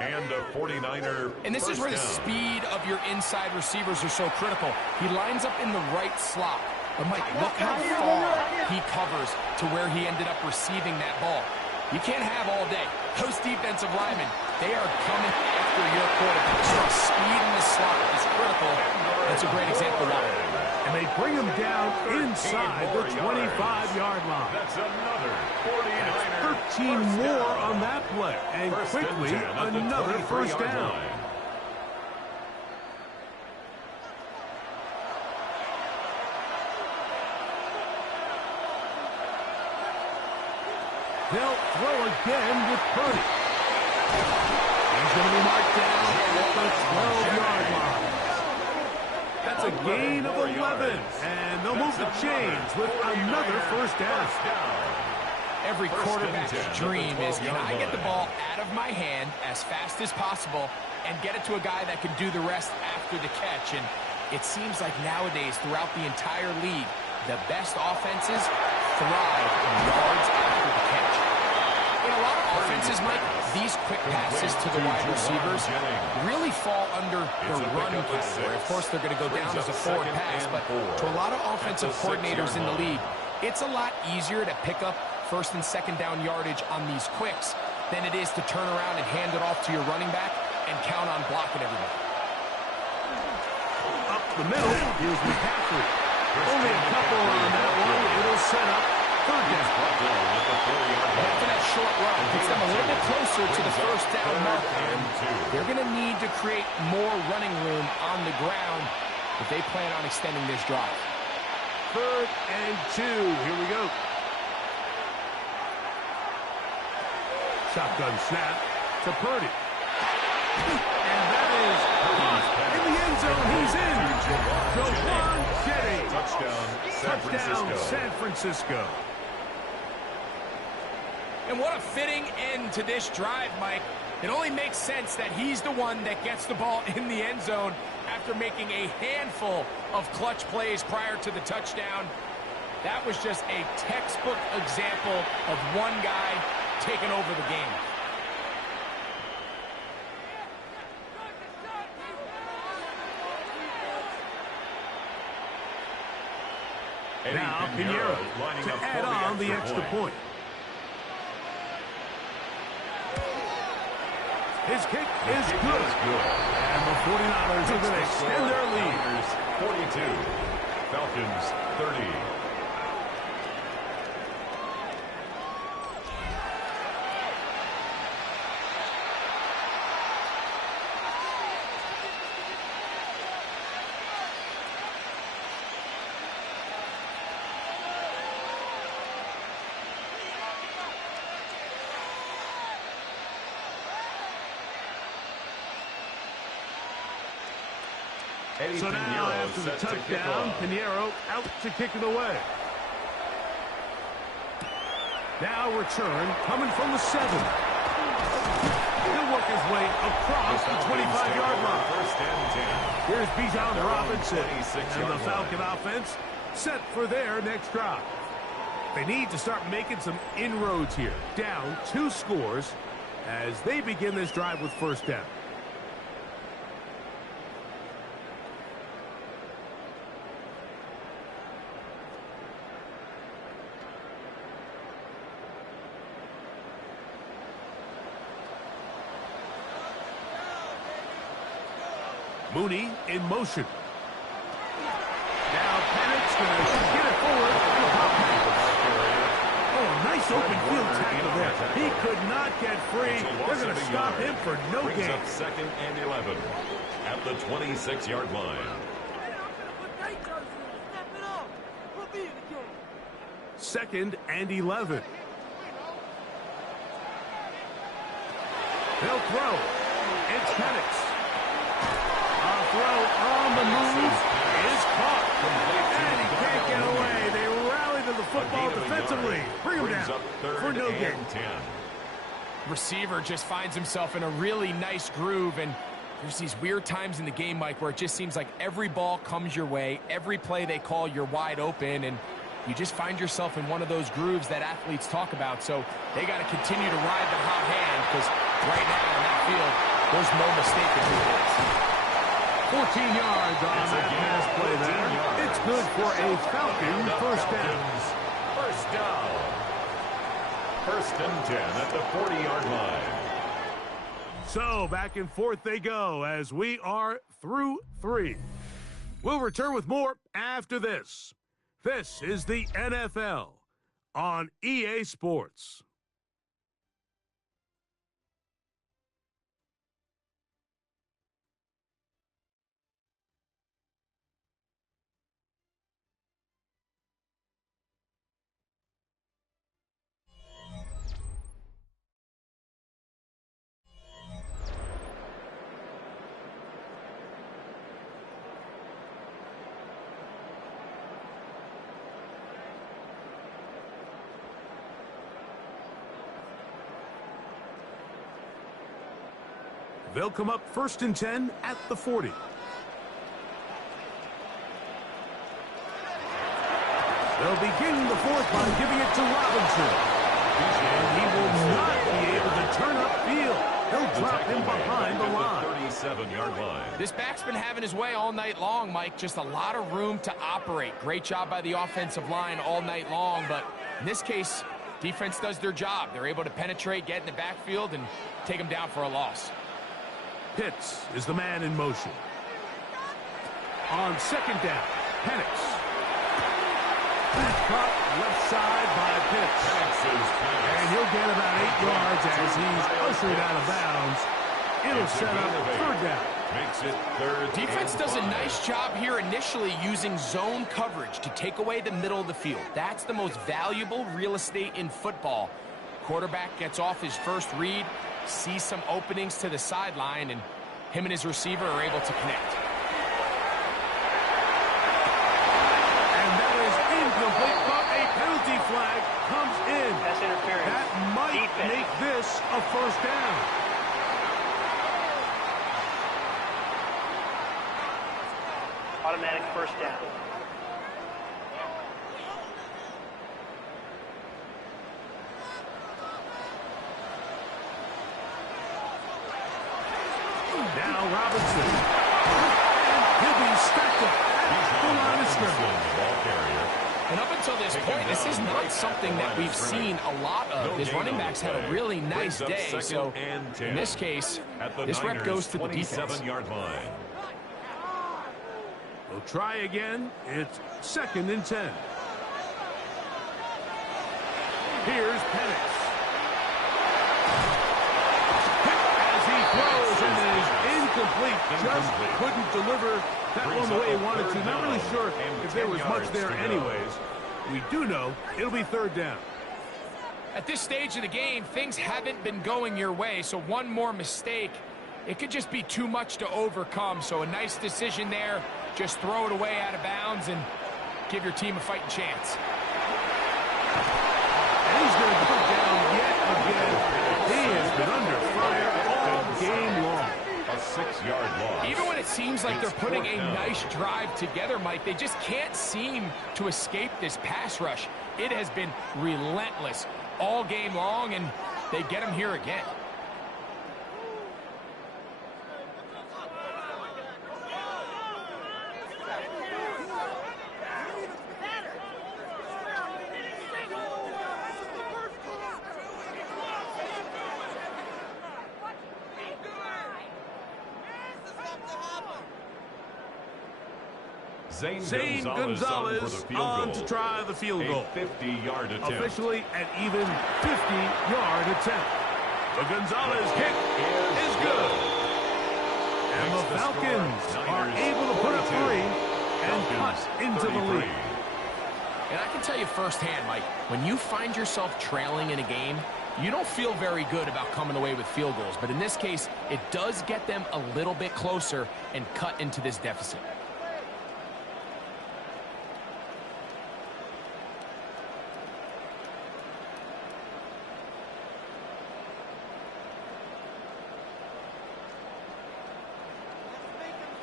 And a 49er. And this is where the speed of your inside receivers are so critical. He lines up in the right slot. But Mike, look how far he covers to where he ended up receiving that ball. You can't have all day. Those defensive linemen, they are coming after your quarterback. So speed in the slot is critical. That's a great example of it. And they bring him down inside the 25-yard line. That's another 49er. 13 more on that play. And quickly, another first down. They'll throw again with Purdy. He's going to be marked down at the 12-yard line. That's a gain of 11. And they'll move the chains with another first down. Every quarterback's dream is, can I get the ball out of my hand as fast as possible and get it to a guy that can do the rest after the catch? And it seems like nowadays, throughout the entire league, the best offenses thrive in yards after the catch. In a lot of offenses, Mike, these quick passes to the wide receivers really fall under the run category. Of course, they're going to go down as a forward pass, but to a lot of offensive coordinators in the league, it's a lot easier to pick up first and second down yardage on these quicks than it is to turn around and hand it off to your running back and count on blocking everybody. Up the middle, here's McCaffrey. Only a couple on that one. It'll set up third down. After that short run, gets them a little bit closer to the first down marker. They're going to need to create more running room on the ground if they plan on extending this drive. 3rd and 2. Here we go. Shotgun snap to Purdy. And that is caught in the end zone. He's in. Jawan Jennings. Touchdown, San Francisco. And what a fitting end to this drive, Mike. It only makes sense that he's the one that gets the ball in the end zone after making a handful of clutch plays prior to the touchdown. That was just a textbook example of one guy taking over the game. Now Pinheiro to add on the extra point. His kick is good. And the 49ers are going to extend their lead. 42. Falcons 30. So now, after the touchdown, Pinheiro out to kick it away. Now return coming from the 7. He'll work his way across the 25-yard line. First and 10. Here's Bijan Robinson and the Falcon offense set for their next drive. They need to start making some inroads here. Down 2 scores as they begin this drive with first down. Mooney in motion. Now Pennett's going to get it forward. Oh, a nice open field tackle there. He could not get free. They're going to stop him for no gain. Up 2nd and 11 at the 26-yard line. 2nd and 11. They'll throw. It's Pennett's. Throw on the move is caught. And he can't get away. They rally to the football defensively. Bring him down for no gain. Receiver just finds himself in a really nice groove, and there's these weird times in the game, Mike, where it just seems like every ball comes your way, every play they call, you're wide open, and you just find yourself in one of those grooves that athletes talk about. So they got to continue to ride the hot hand, because right now in that field, there's no mistaking who it is. 14 yards on that pass play there. It's good for a Falcon first down. First down. 1st and 10 at the 40-yard line. So back and forth they go as we are through 3. We'll return with more after this. This is the NFL on EA Sports. They'll come up 1st and 10 at the 40. They'll begin the fourth by giving it to Robinson. And he will not be able to turn upfield. He'll drop him behind the line. 37-yard line. This back's been having his way all night long, Mike. Just a lot of room to operate. Great job by the offensive line all night long, but in this case, defense does their job. They're able to penetrate, get in the backfield, and take him down for a loss. Pitts is the man in motion. On 2nd down, Penix. Caught left side by Pitts. And he'll get about 8 yards as he's ushered out of bounds. It'll set up 3rd down. Makes it 3rd. Defense does a nice job here initially using zone coverage to take away the middle of the field. That's the most valuable real estate in football. Quarterback gets off his first read, sees some openings to the sideline, and him and his receiver are able to connect. And that is incomplete, but a penalty flag comes in. That's interference. That might make this a 1st down. Automatic 1st down. Now Robinson. And he'll be stacked up at the line of scrimmage. And up until this point, this is not something that we've seen a lot of. His running backs had a really nice day, so in this case, this rep goes to the defense. 27-yard line. We'll try again. It's 2nd and 10. Here's Penix. As he throws and is incomplete. Just couldn't deliver that one the way he wanted to. Not really sure if there was much there anyways. We do know it'll be 3rd down. At this stage of the game, things haven't been going your way, so one more mistake, it could just be too much to overcome. So a nice decision there. Just throw it away out of bounds and give your team a fighting chance. And he's going to go down yet again. He has been under fire all game long. A 6-yard loss. Even when it seems like they're putting a nice drive together, Mike, they just can't seem to escape this pass rush. It has been relentless all game long, and they get him here again. Zane Gonzalez on to try the field goal. 50-yard attempt. Officially an even 50-yard attempt. The Gonzalez kick is good. And the Falcons are able to put up 3 and putt into the lead. And I can tell you firsthand, Mike, when you find yourself trailing in a game, you don't feel very good about coming away with field goals. But in this case, it does get them a little bit closer and cut into this deficit.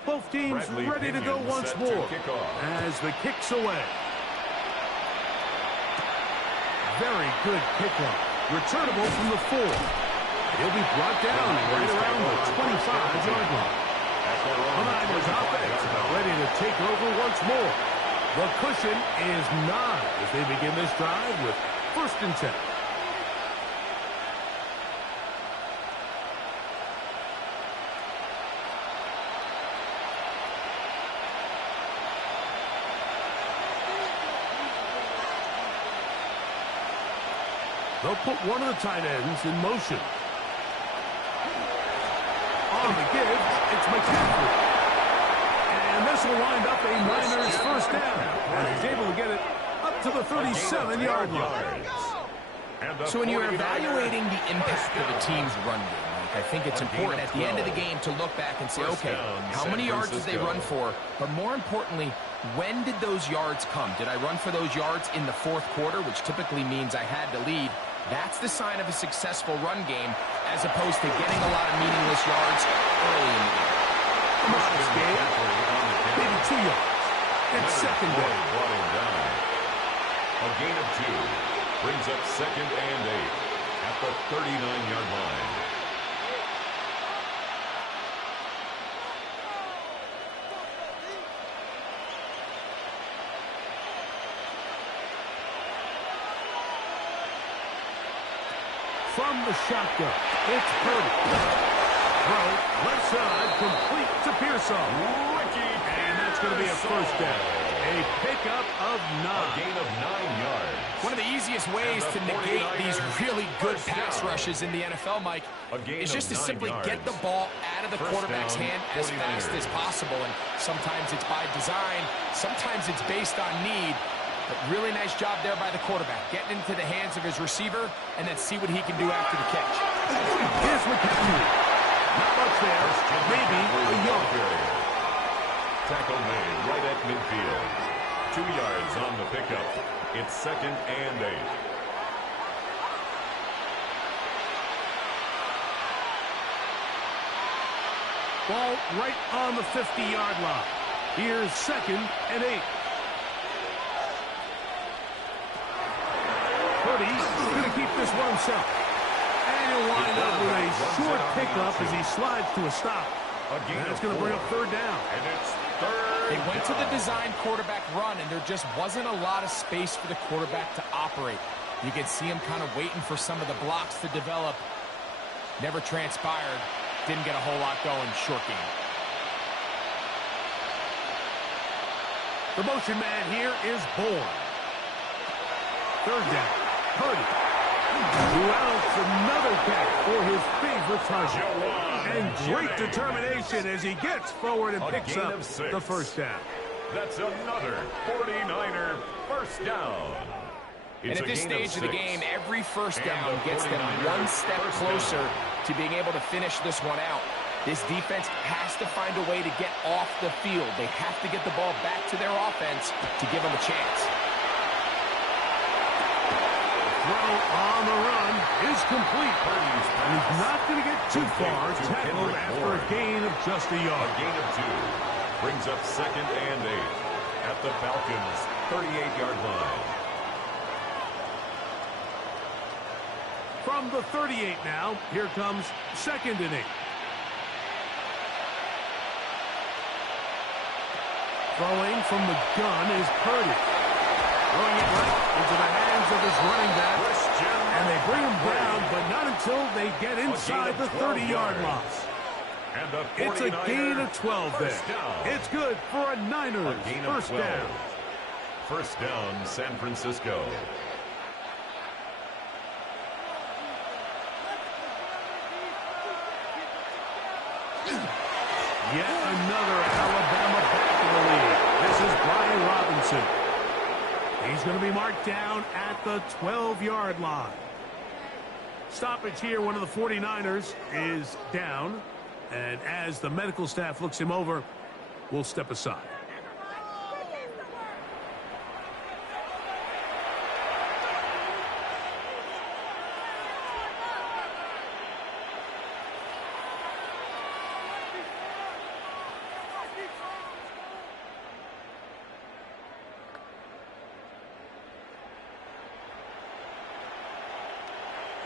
Both teams ready to go once more as the kick's away. Very good kickoff. Returnable from the 4. He'll be brought down right around the 25-yard line. The Niners offense ready to take over once more. The cushion is 9 as they begin this drive with 1st and 10. They'll put one of the tight ends in motion. On the give, it's McCaffrey. And this will wind up a Niners 1st down. And he's able to get it up to the 37-yard line. So when you're evaluating the impact of a team's run game, I think it's important at the end of the game to look back and say, okay, how many yards did they run for? But more importantly, when did those yards come? Did I run for those yards in the 4th quarter, which typically means I had to lead? That's the sign of a successful run game, as opposed to getting a lot of meaningless yards 2 yards. It's second down. Brought him down. A gain of 2 brings up second and 8 at the 39-yard line. From the shotgun, it's Purdy. Throw, left side, complete to Pearsall. And that's going to be a first down. A pickup of 9. A gain of 9 yards. One of the easiest ways to negate these really good pass rushes in the NFL, Mike, is just to simply get the ball out of the quarterback's hand as fast as possible. And sometimes it's by design, sometimes it's based on need. But really nice job there by the quarterback, getting into the hands of his receiver, and then see what he can do after the catch. Here's McCaffrey. Not much there. Maybe a yard. Tackle made right at midfield. 2 yards on the pickup. It's second and 8. Ball right on the 50-yard line. Here's second and 8. Purdy's going to keep this one himself. And he'll wind up with a short pickup as he slides to a stop. And that's going to bring up third down. And it's third They went to the down. design quarterback run, and there just wasn't a lot of space for the quarterback to operate. You can see him kind of waiting for some of the blocks to develop. Never transpired. Didn't get a whole lot going. Short game. The motion man here is Bourne. Third down. Purdy. Throughout another catch for his favorite target. And great determination as he gets forward and picks up the first down. That's another 49er first down. And at this stage of the game, every first down gets them one step closer to being able to finish this one out. This defense has to find a way to get off the field. They have to get the ball back to their offense to give them a chance. Throw on the run is complete. And he's not going to get too far. Tackled after a gain of just a yard. A gain of 2 brings up second and 8 at the Falcons' 38-yard line. From the 38 now, here comes second and 8. Throwing from the gun is Purdy. Throwing it right into the hands of his running back. And they bring him down, but not until they get inside the 30-yard line. It's a gain of 12 there. It's good for a Niners first down. First down, San Francisco. Yet another Alabama back in the lead. This is Brian Robinson. He's going to be marked down at the 12-yard line. Stoppage here, one of the 49ers is down. And as the medical staff looks him over, we'll step aside.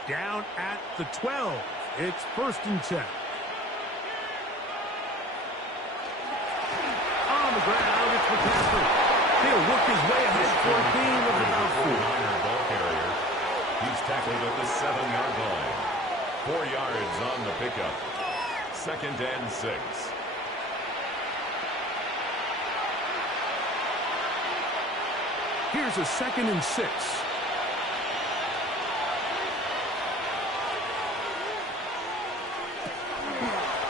Down at the 12. It's first and 10. On the ground, it's McCaffrey. He'll work his way ahead for a gain of about 4. Ball carrier. He's tackled at the 7-yard line. 4 yards on the pickup. Second and 6. Here's a second and 6.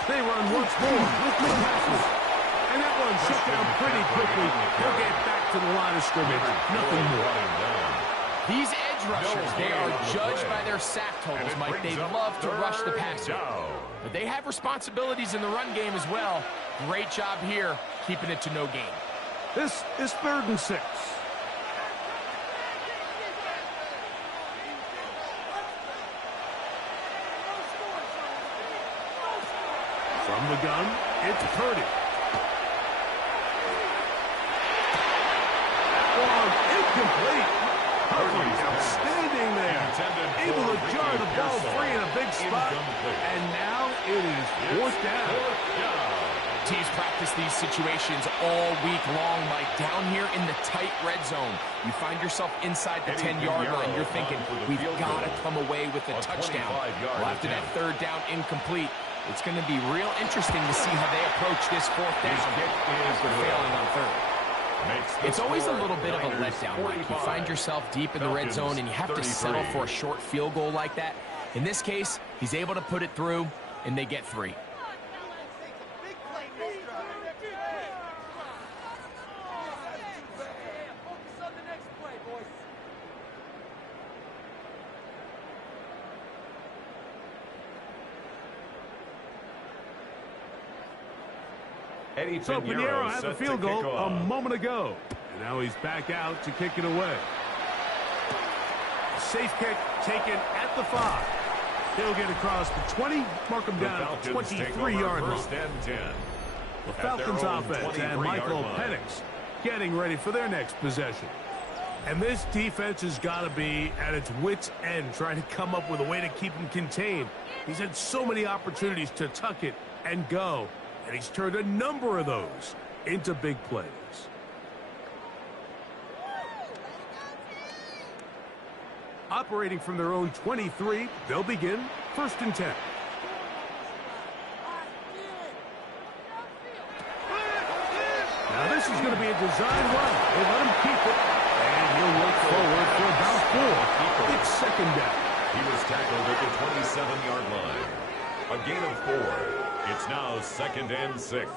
They run once more with McCaffrey. And that one shut down pretty quickly. He'll get back to the line of scrimmage. Nothing more. These edge rushers, they are judged by their sack totals, Mike. They love to rush the passer. But they have responsibilities in the run game as well. Great job here, keeping it to no gain. This is third and 6. From the gun, it's Purdy. long, incomplete. Coverage outstanding there. Able to jar the ball free in a big spot. And now it is fourth down. Teams practice these situations all week long, Mike. Down here in the tight red zone, you find yourself inside the 10-yard line. You're thinking, we've got to come away with a touchdown. Well, after that third down incomplete, it's going to be real interesting to see how they approach this fourth down after failing on third. It's always a little bit of a letdown, Mike. You find yourself deep in the red zone, and you have to settle for a short field goal like that. In this case, he's able to put it through, and they get 3. So Pinheiro had the field goal a moment ago. And now he's back out to kick it away. Safe kick taken at the 5. He'll get across the 20, mark him down at the 23-yard line. The Falcons offense and Michael Penix getting ready for their next possession. And this defense has got to be at its wits' end, trying to come up with a way to keep him contained. He's had so many opportunities to tuck it and go. And he's turned a number of those into big plays. Operating from their own 23, they'll begin 1st and 10. Now this is going to be a design run. They let him keep it, and he'll work forward for about 4. It's 2nd down. He was tackled at the 27-yard line. A gain of 4. It's now 2nd and 6.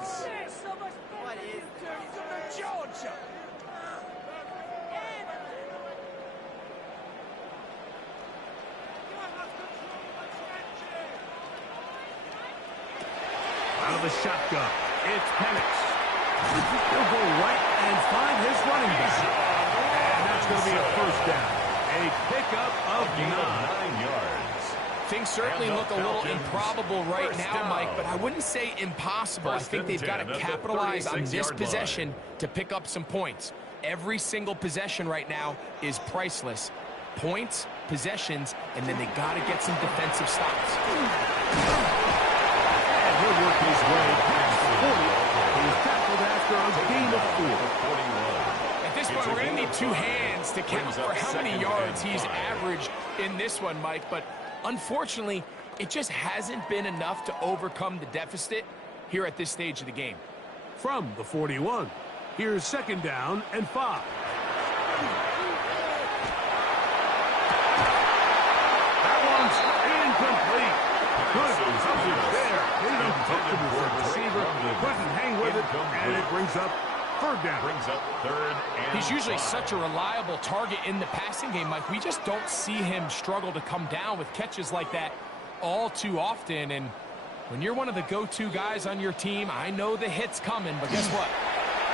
Out of the shotgun, it's Penix. He'll go right and find his running back. And that's going to be a 1st down. A pickup of 9 yards. Things certainly look a little improbable right now, Mike, but I wouldn't say impossible. I think they've got to capitalize on this possession to pick up some points. Every single possession right now is priceless. Points, possessions, and then they got to get some defensive stops. And he'll work his way past 40. He's tackled after a gain of 4. At this point, we're going to need 2 hands to count for how many yards he's averaged in this one, Mike, but unfortunately, it just hasn't been enough to overcome the deficit here at this stage of the game. From the 41, here's 2nd down and 5. That one's incomplete. Good coverage there. Made uncomfortable for the receiver. Couldn't hang with it, and it brings up 3rd down. He's usually such a reliable target in the passing game, Mike. We just don't see him struggle to come down with catches like that all too often. And when you're one of the go-to guys on your team, I know the hit's coming, but guess what?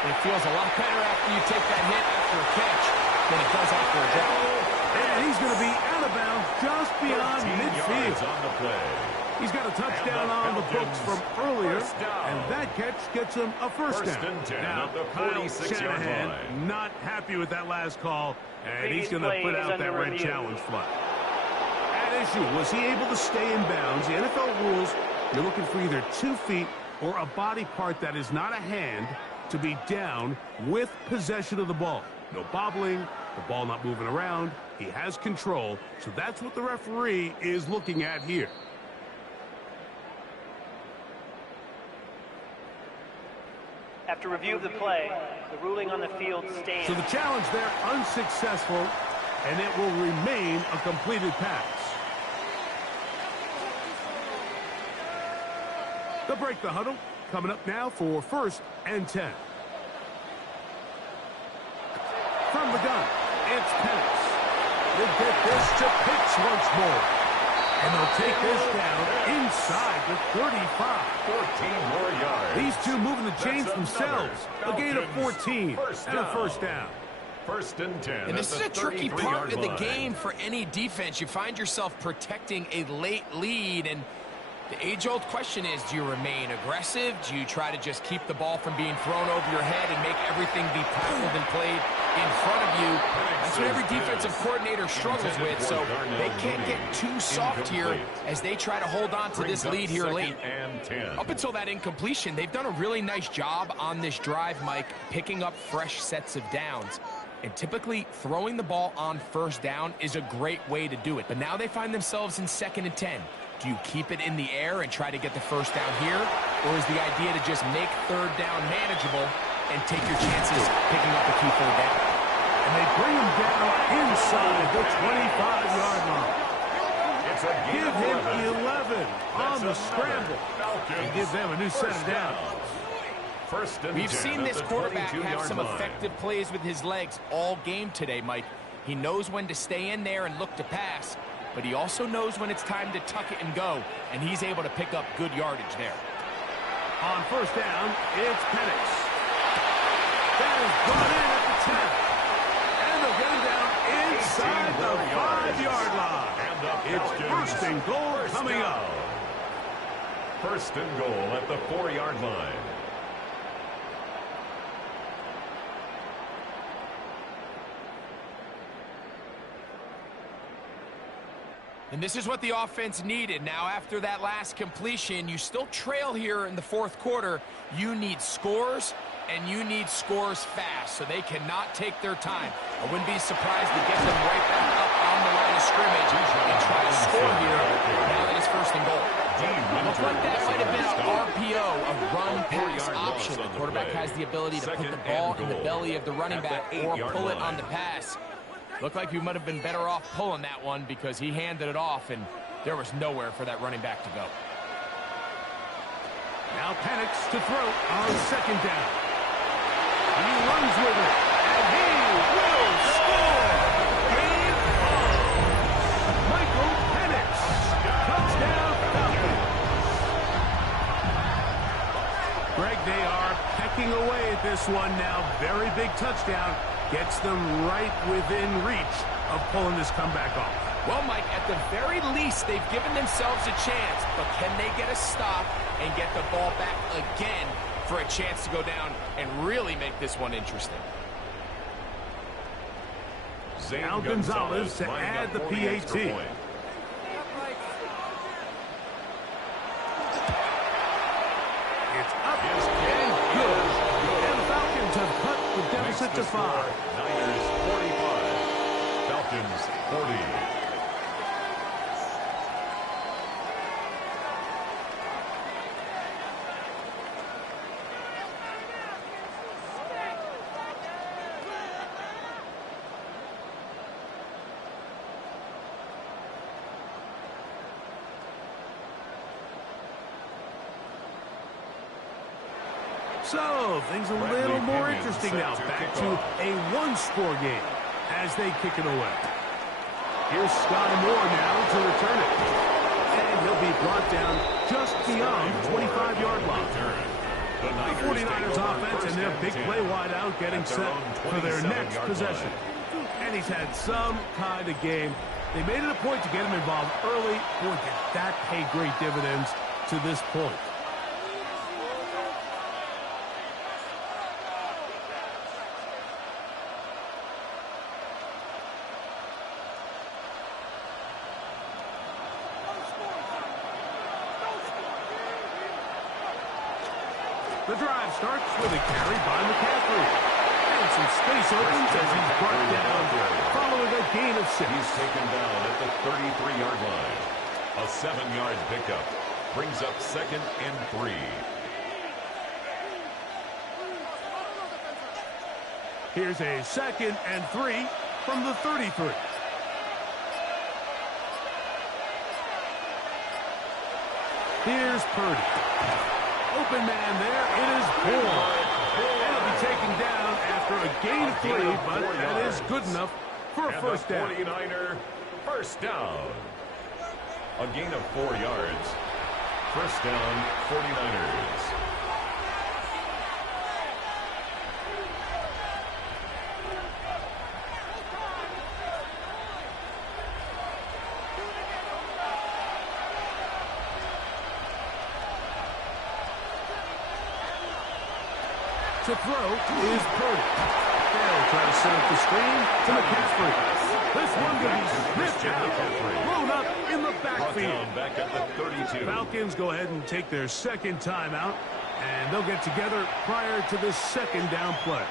It feels a lot better after you take that hit after a catch than it does after a drop. And he's going to be out of bounds just beyond midfield. On the play. He's got a touchdown on the books from earlier, and that catch gets him a 1st down. Now, Kyle Shanahan not happy with that last call, and he's going to put out that red challenge flag. At issue, was he able to stay in bounds? The NFL rules, you're looking for either 2 feet or a body part that is not a hand to be down with possession of the ball. No bobbling, the ball not moving around. He has control, so that's what the referee is looking at here. After review of the play, the ruling on the field stands. So the challenge there unsuccessful, and it will remain a completed pass. They'll break the huddle. Coming up now for 1st and 10. From the gun, it's Penix. They get this to Pitts once more. And they'll take this down inside the 35. 14 more yards. These two moving the chains themselves. A gain of 14 and a 1st down. 1st and 10. And this is a tricky part of the game for any defense. You find yourself protecting a late lead, and the age-old question is, do you remain aggressive? Do you try to just keep the ball from being thrown over your head and make everything be tackled and played in front of you. That's what every defensive coordinator struggles with, so they can't get too soft here as they try to hold on to this lead here late. Up until that incompletion, they've done a really nice job on this drive, Mike, picking up fresh sets of downs. And typically, throwing the ball on first down is a great way to do it. But now they find themselves in 2nd and 10. Do you keep it in the air and try to get the first down here? Or is the idea to just make 3rd down manageable and take your chances picking up a key 3rd down? And they bring him down inside the 25-yard line. Give him 11 on the scramble. And give them a new set of downs. We've seen this quarterback have some effective plays with his legs all game today, Mike. He knows when to stay in there and look to pass, but he also knows when it's time to tuck it and go, and he's able to pick up good yardage there. On first down, it's Penix. That is brought in at the 10. And they'll get him down inside the 5-yard line. It's 1st and goal coming up. 1st and goal at the 4-yard line. And this is what the offense needed. Now, after that last completion, you still trail here in the 4th quarter. You need scores, and you need scores fast, so they cannot take their time. I wouldn't be surprised to get them right back up on the line of scrimmage and try to score here now that it's 1st and goal. Looked like that might have been an RPO, a run-pass option. The quarterback has the ability to put the ball in the belly of the running back or pull it on the pass. Looked like you might have been better off pulling that one because he handed it off, and there was nowhere for that running back to go. Now Penix to throw on 2nd down. He runs with it, and he will score! Game on! Michael Penix, touchdown Falcons! Greg, they are pecking away at this one now. Very big touchdown. Gets them right within reach of pulling this comeback off. Well, Mike, at the very least, they've given themselves a chance, but can they get a stop and get the ball back again for a chance to go down and really make this one interesting? Now Gonzalez to add the PAT. It's up and good. And the Falcons have cut the deficit to 5. Niners 45, Falcons 40. So, things a little more interesting now. Back to a one-score game as they kick it away. Here's Sky Moore now to return it. And he'll be brought down just beyond the 25-yard line. The 49ers offense and their big play wideout getting set for their next possession. And he's had some kind of game. They made it a point to get him involved early. Boy, did that pay great dividends to this point. The drive starts with a carry by McCaffrey. And some space opens as he's brought down following a gain of 6. He's taken down at the 33-yard line. A 7-yard pickup brings up 2nd and 3. Here's a 2nd and 3 from the 33. Here's Purdy. Open man there. It is Bourne. And he'll be taken down after a gain of 3, but that is good enough for a first down. 49er first down. A gain of 4 yards. First down, 49ers. To throw is Purdy. They'll try to set up the screen to McCaffrey. This one will be sniffed out, blown up in the backfield. Back at the 32. Falcons go ahead and take their second timeout, and they'll get together prior to this second down play.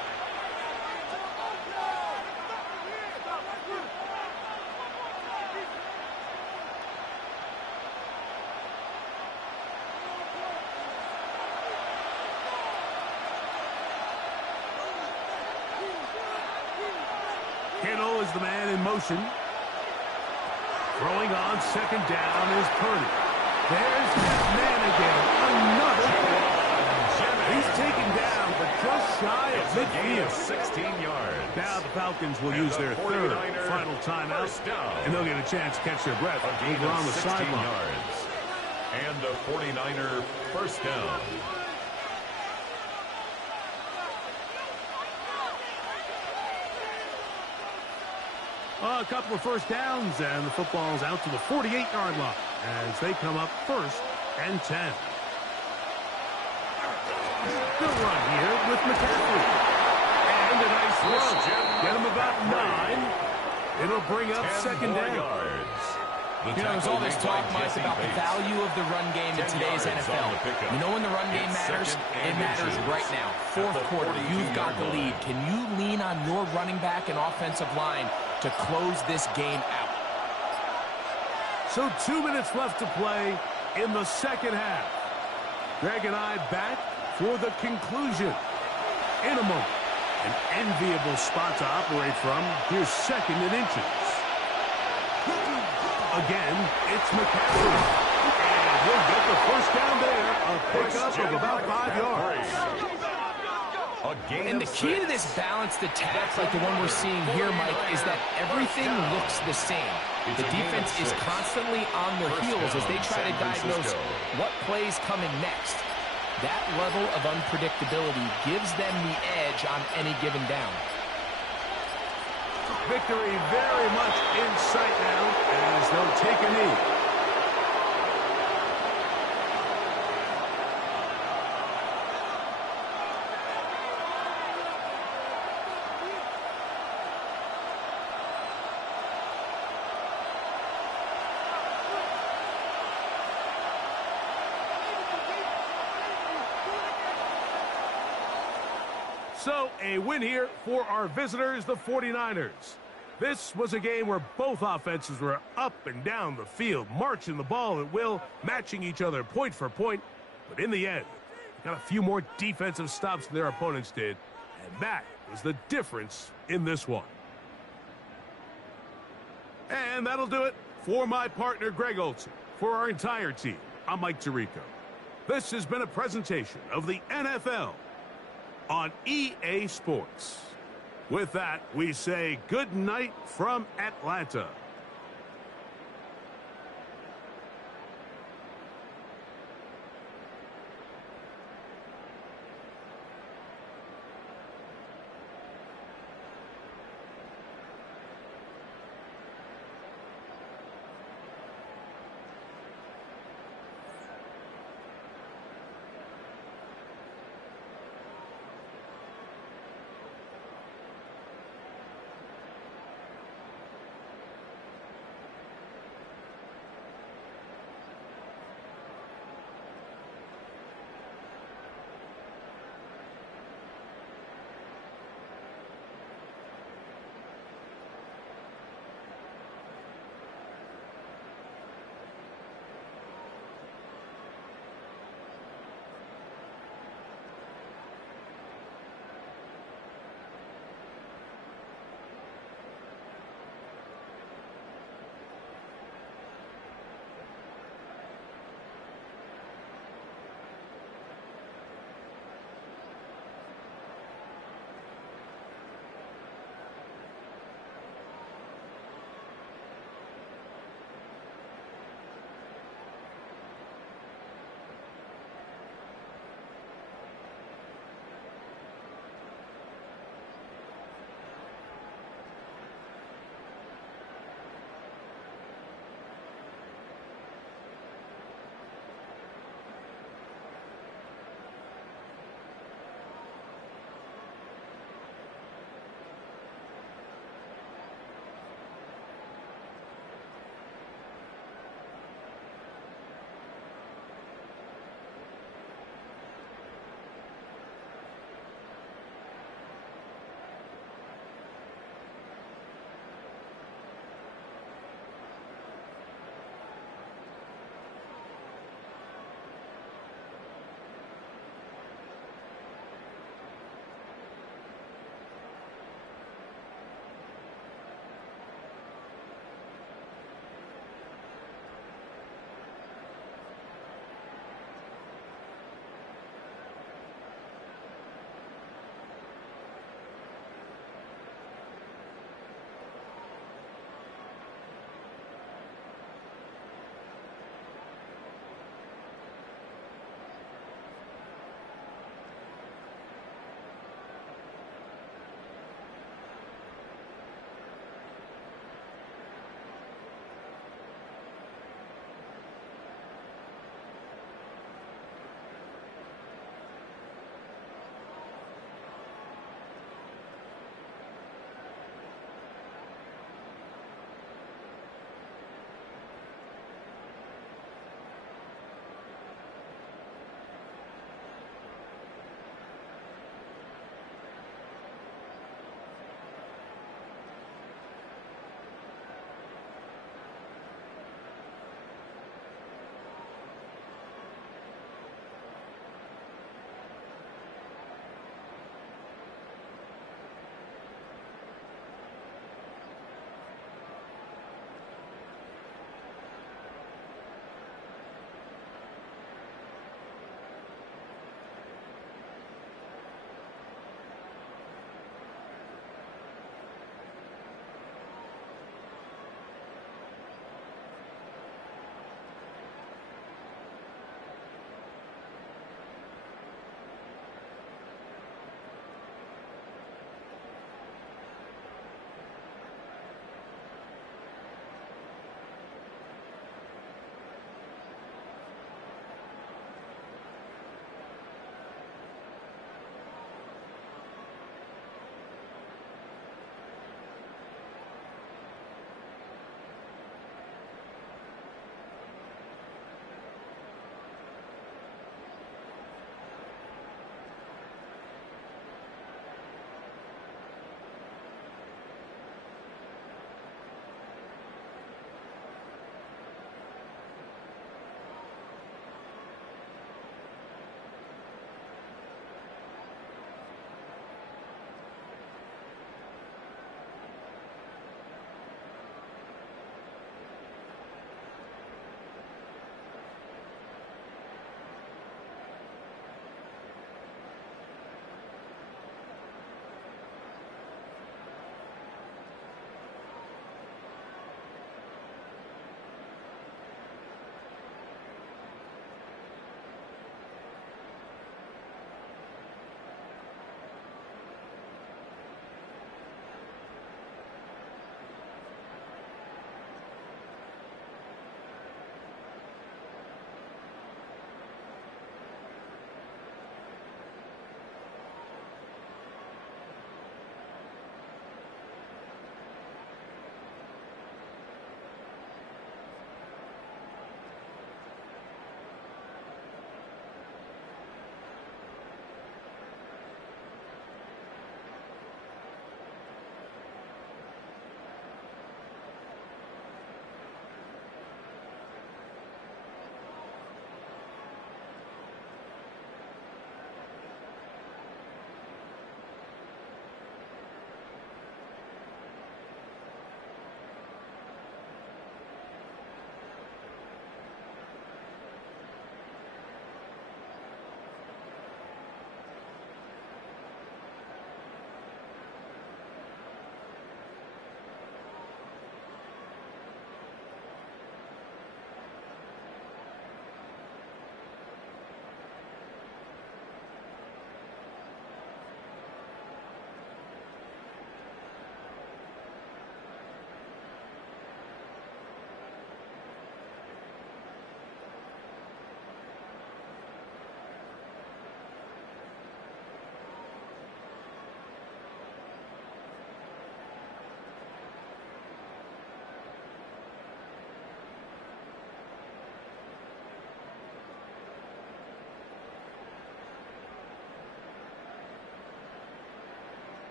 Kittle is the man in motion. Throwing on second down is Purdy. There's his man again. Another pick. He's taken down, but just shy of midfield. 16 yards. Now the Falcons will use their third final timeout, and they'll get a chance to catch their breath over on the sideline. And a 49er first down. A couple of first downs, and the football's out to the 48-yard line as they come up first and 10. Good run here with McCaffrey. And a nice run. Get him about 9. It'll bring up second down. You know, there's all this talk, Mike, about the value of the run game in today's NFL. You know when the run game matters? It matters right now. Fourth quarter, you've got the lead. Can you lean on your running back and offensive line to close this game out? So 2 minutes left to play in the second half. Greg and I back for the conclusion. In a moment, an enviable spot to operate from. Here's second and inches. Again, it's McCaffrey. And he'll get the first down there. A pickup of about 5 yards. And the key to this balanced attack, like the one we're seeing here, Mike, is that everything looks the same. The defense is constantly on their heels as they try to diagnose what play's coming next. That level of unpredictability gives them the edge on any given down. Victory very much in sight now as they'll take a knee. So, a win here for our visitors, the 49ers. This was a game where both offenses were up and down the field, marching the ball at will, matching each other point for point. But in the end, they got a few more defensive stops than their opponents did, and that was the difference in this one. And that'll do it for my partner, Greg Olsen. For our entire team, I'm Mike Tirico. This has been a presentation of the NFL on EA Sports. With that, we say good night from Atlanta.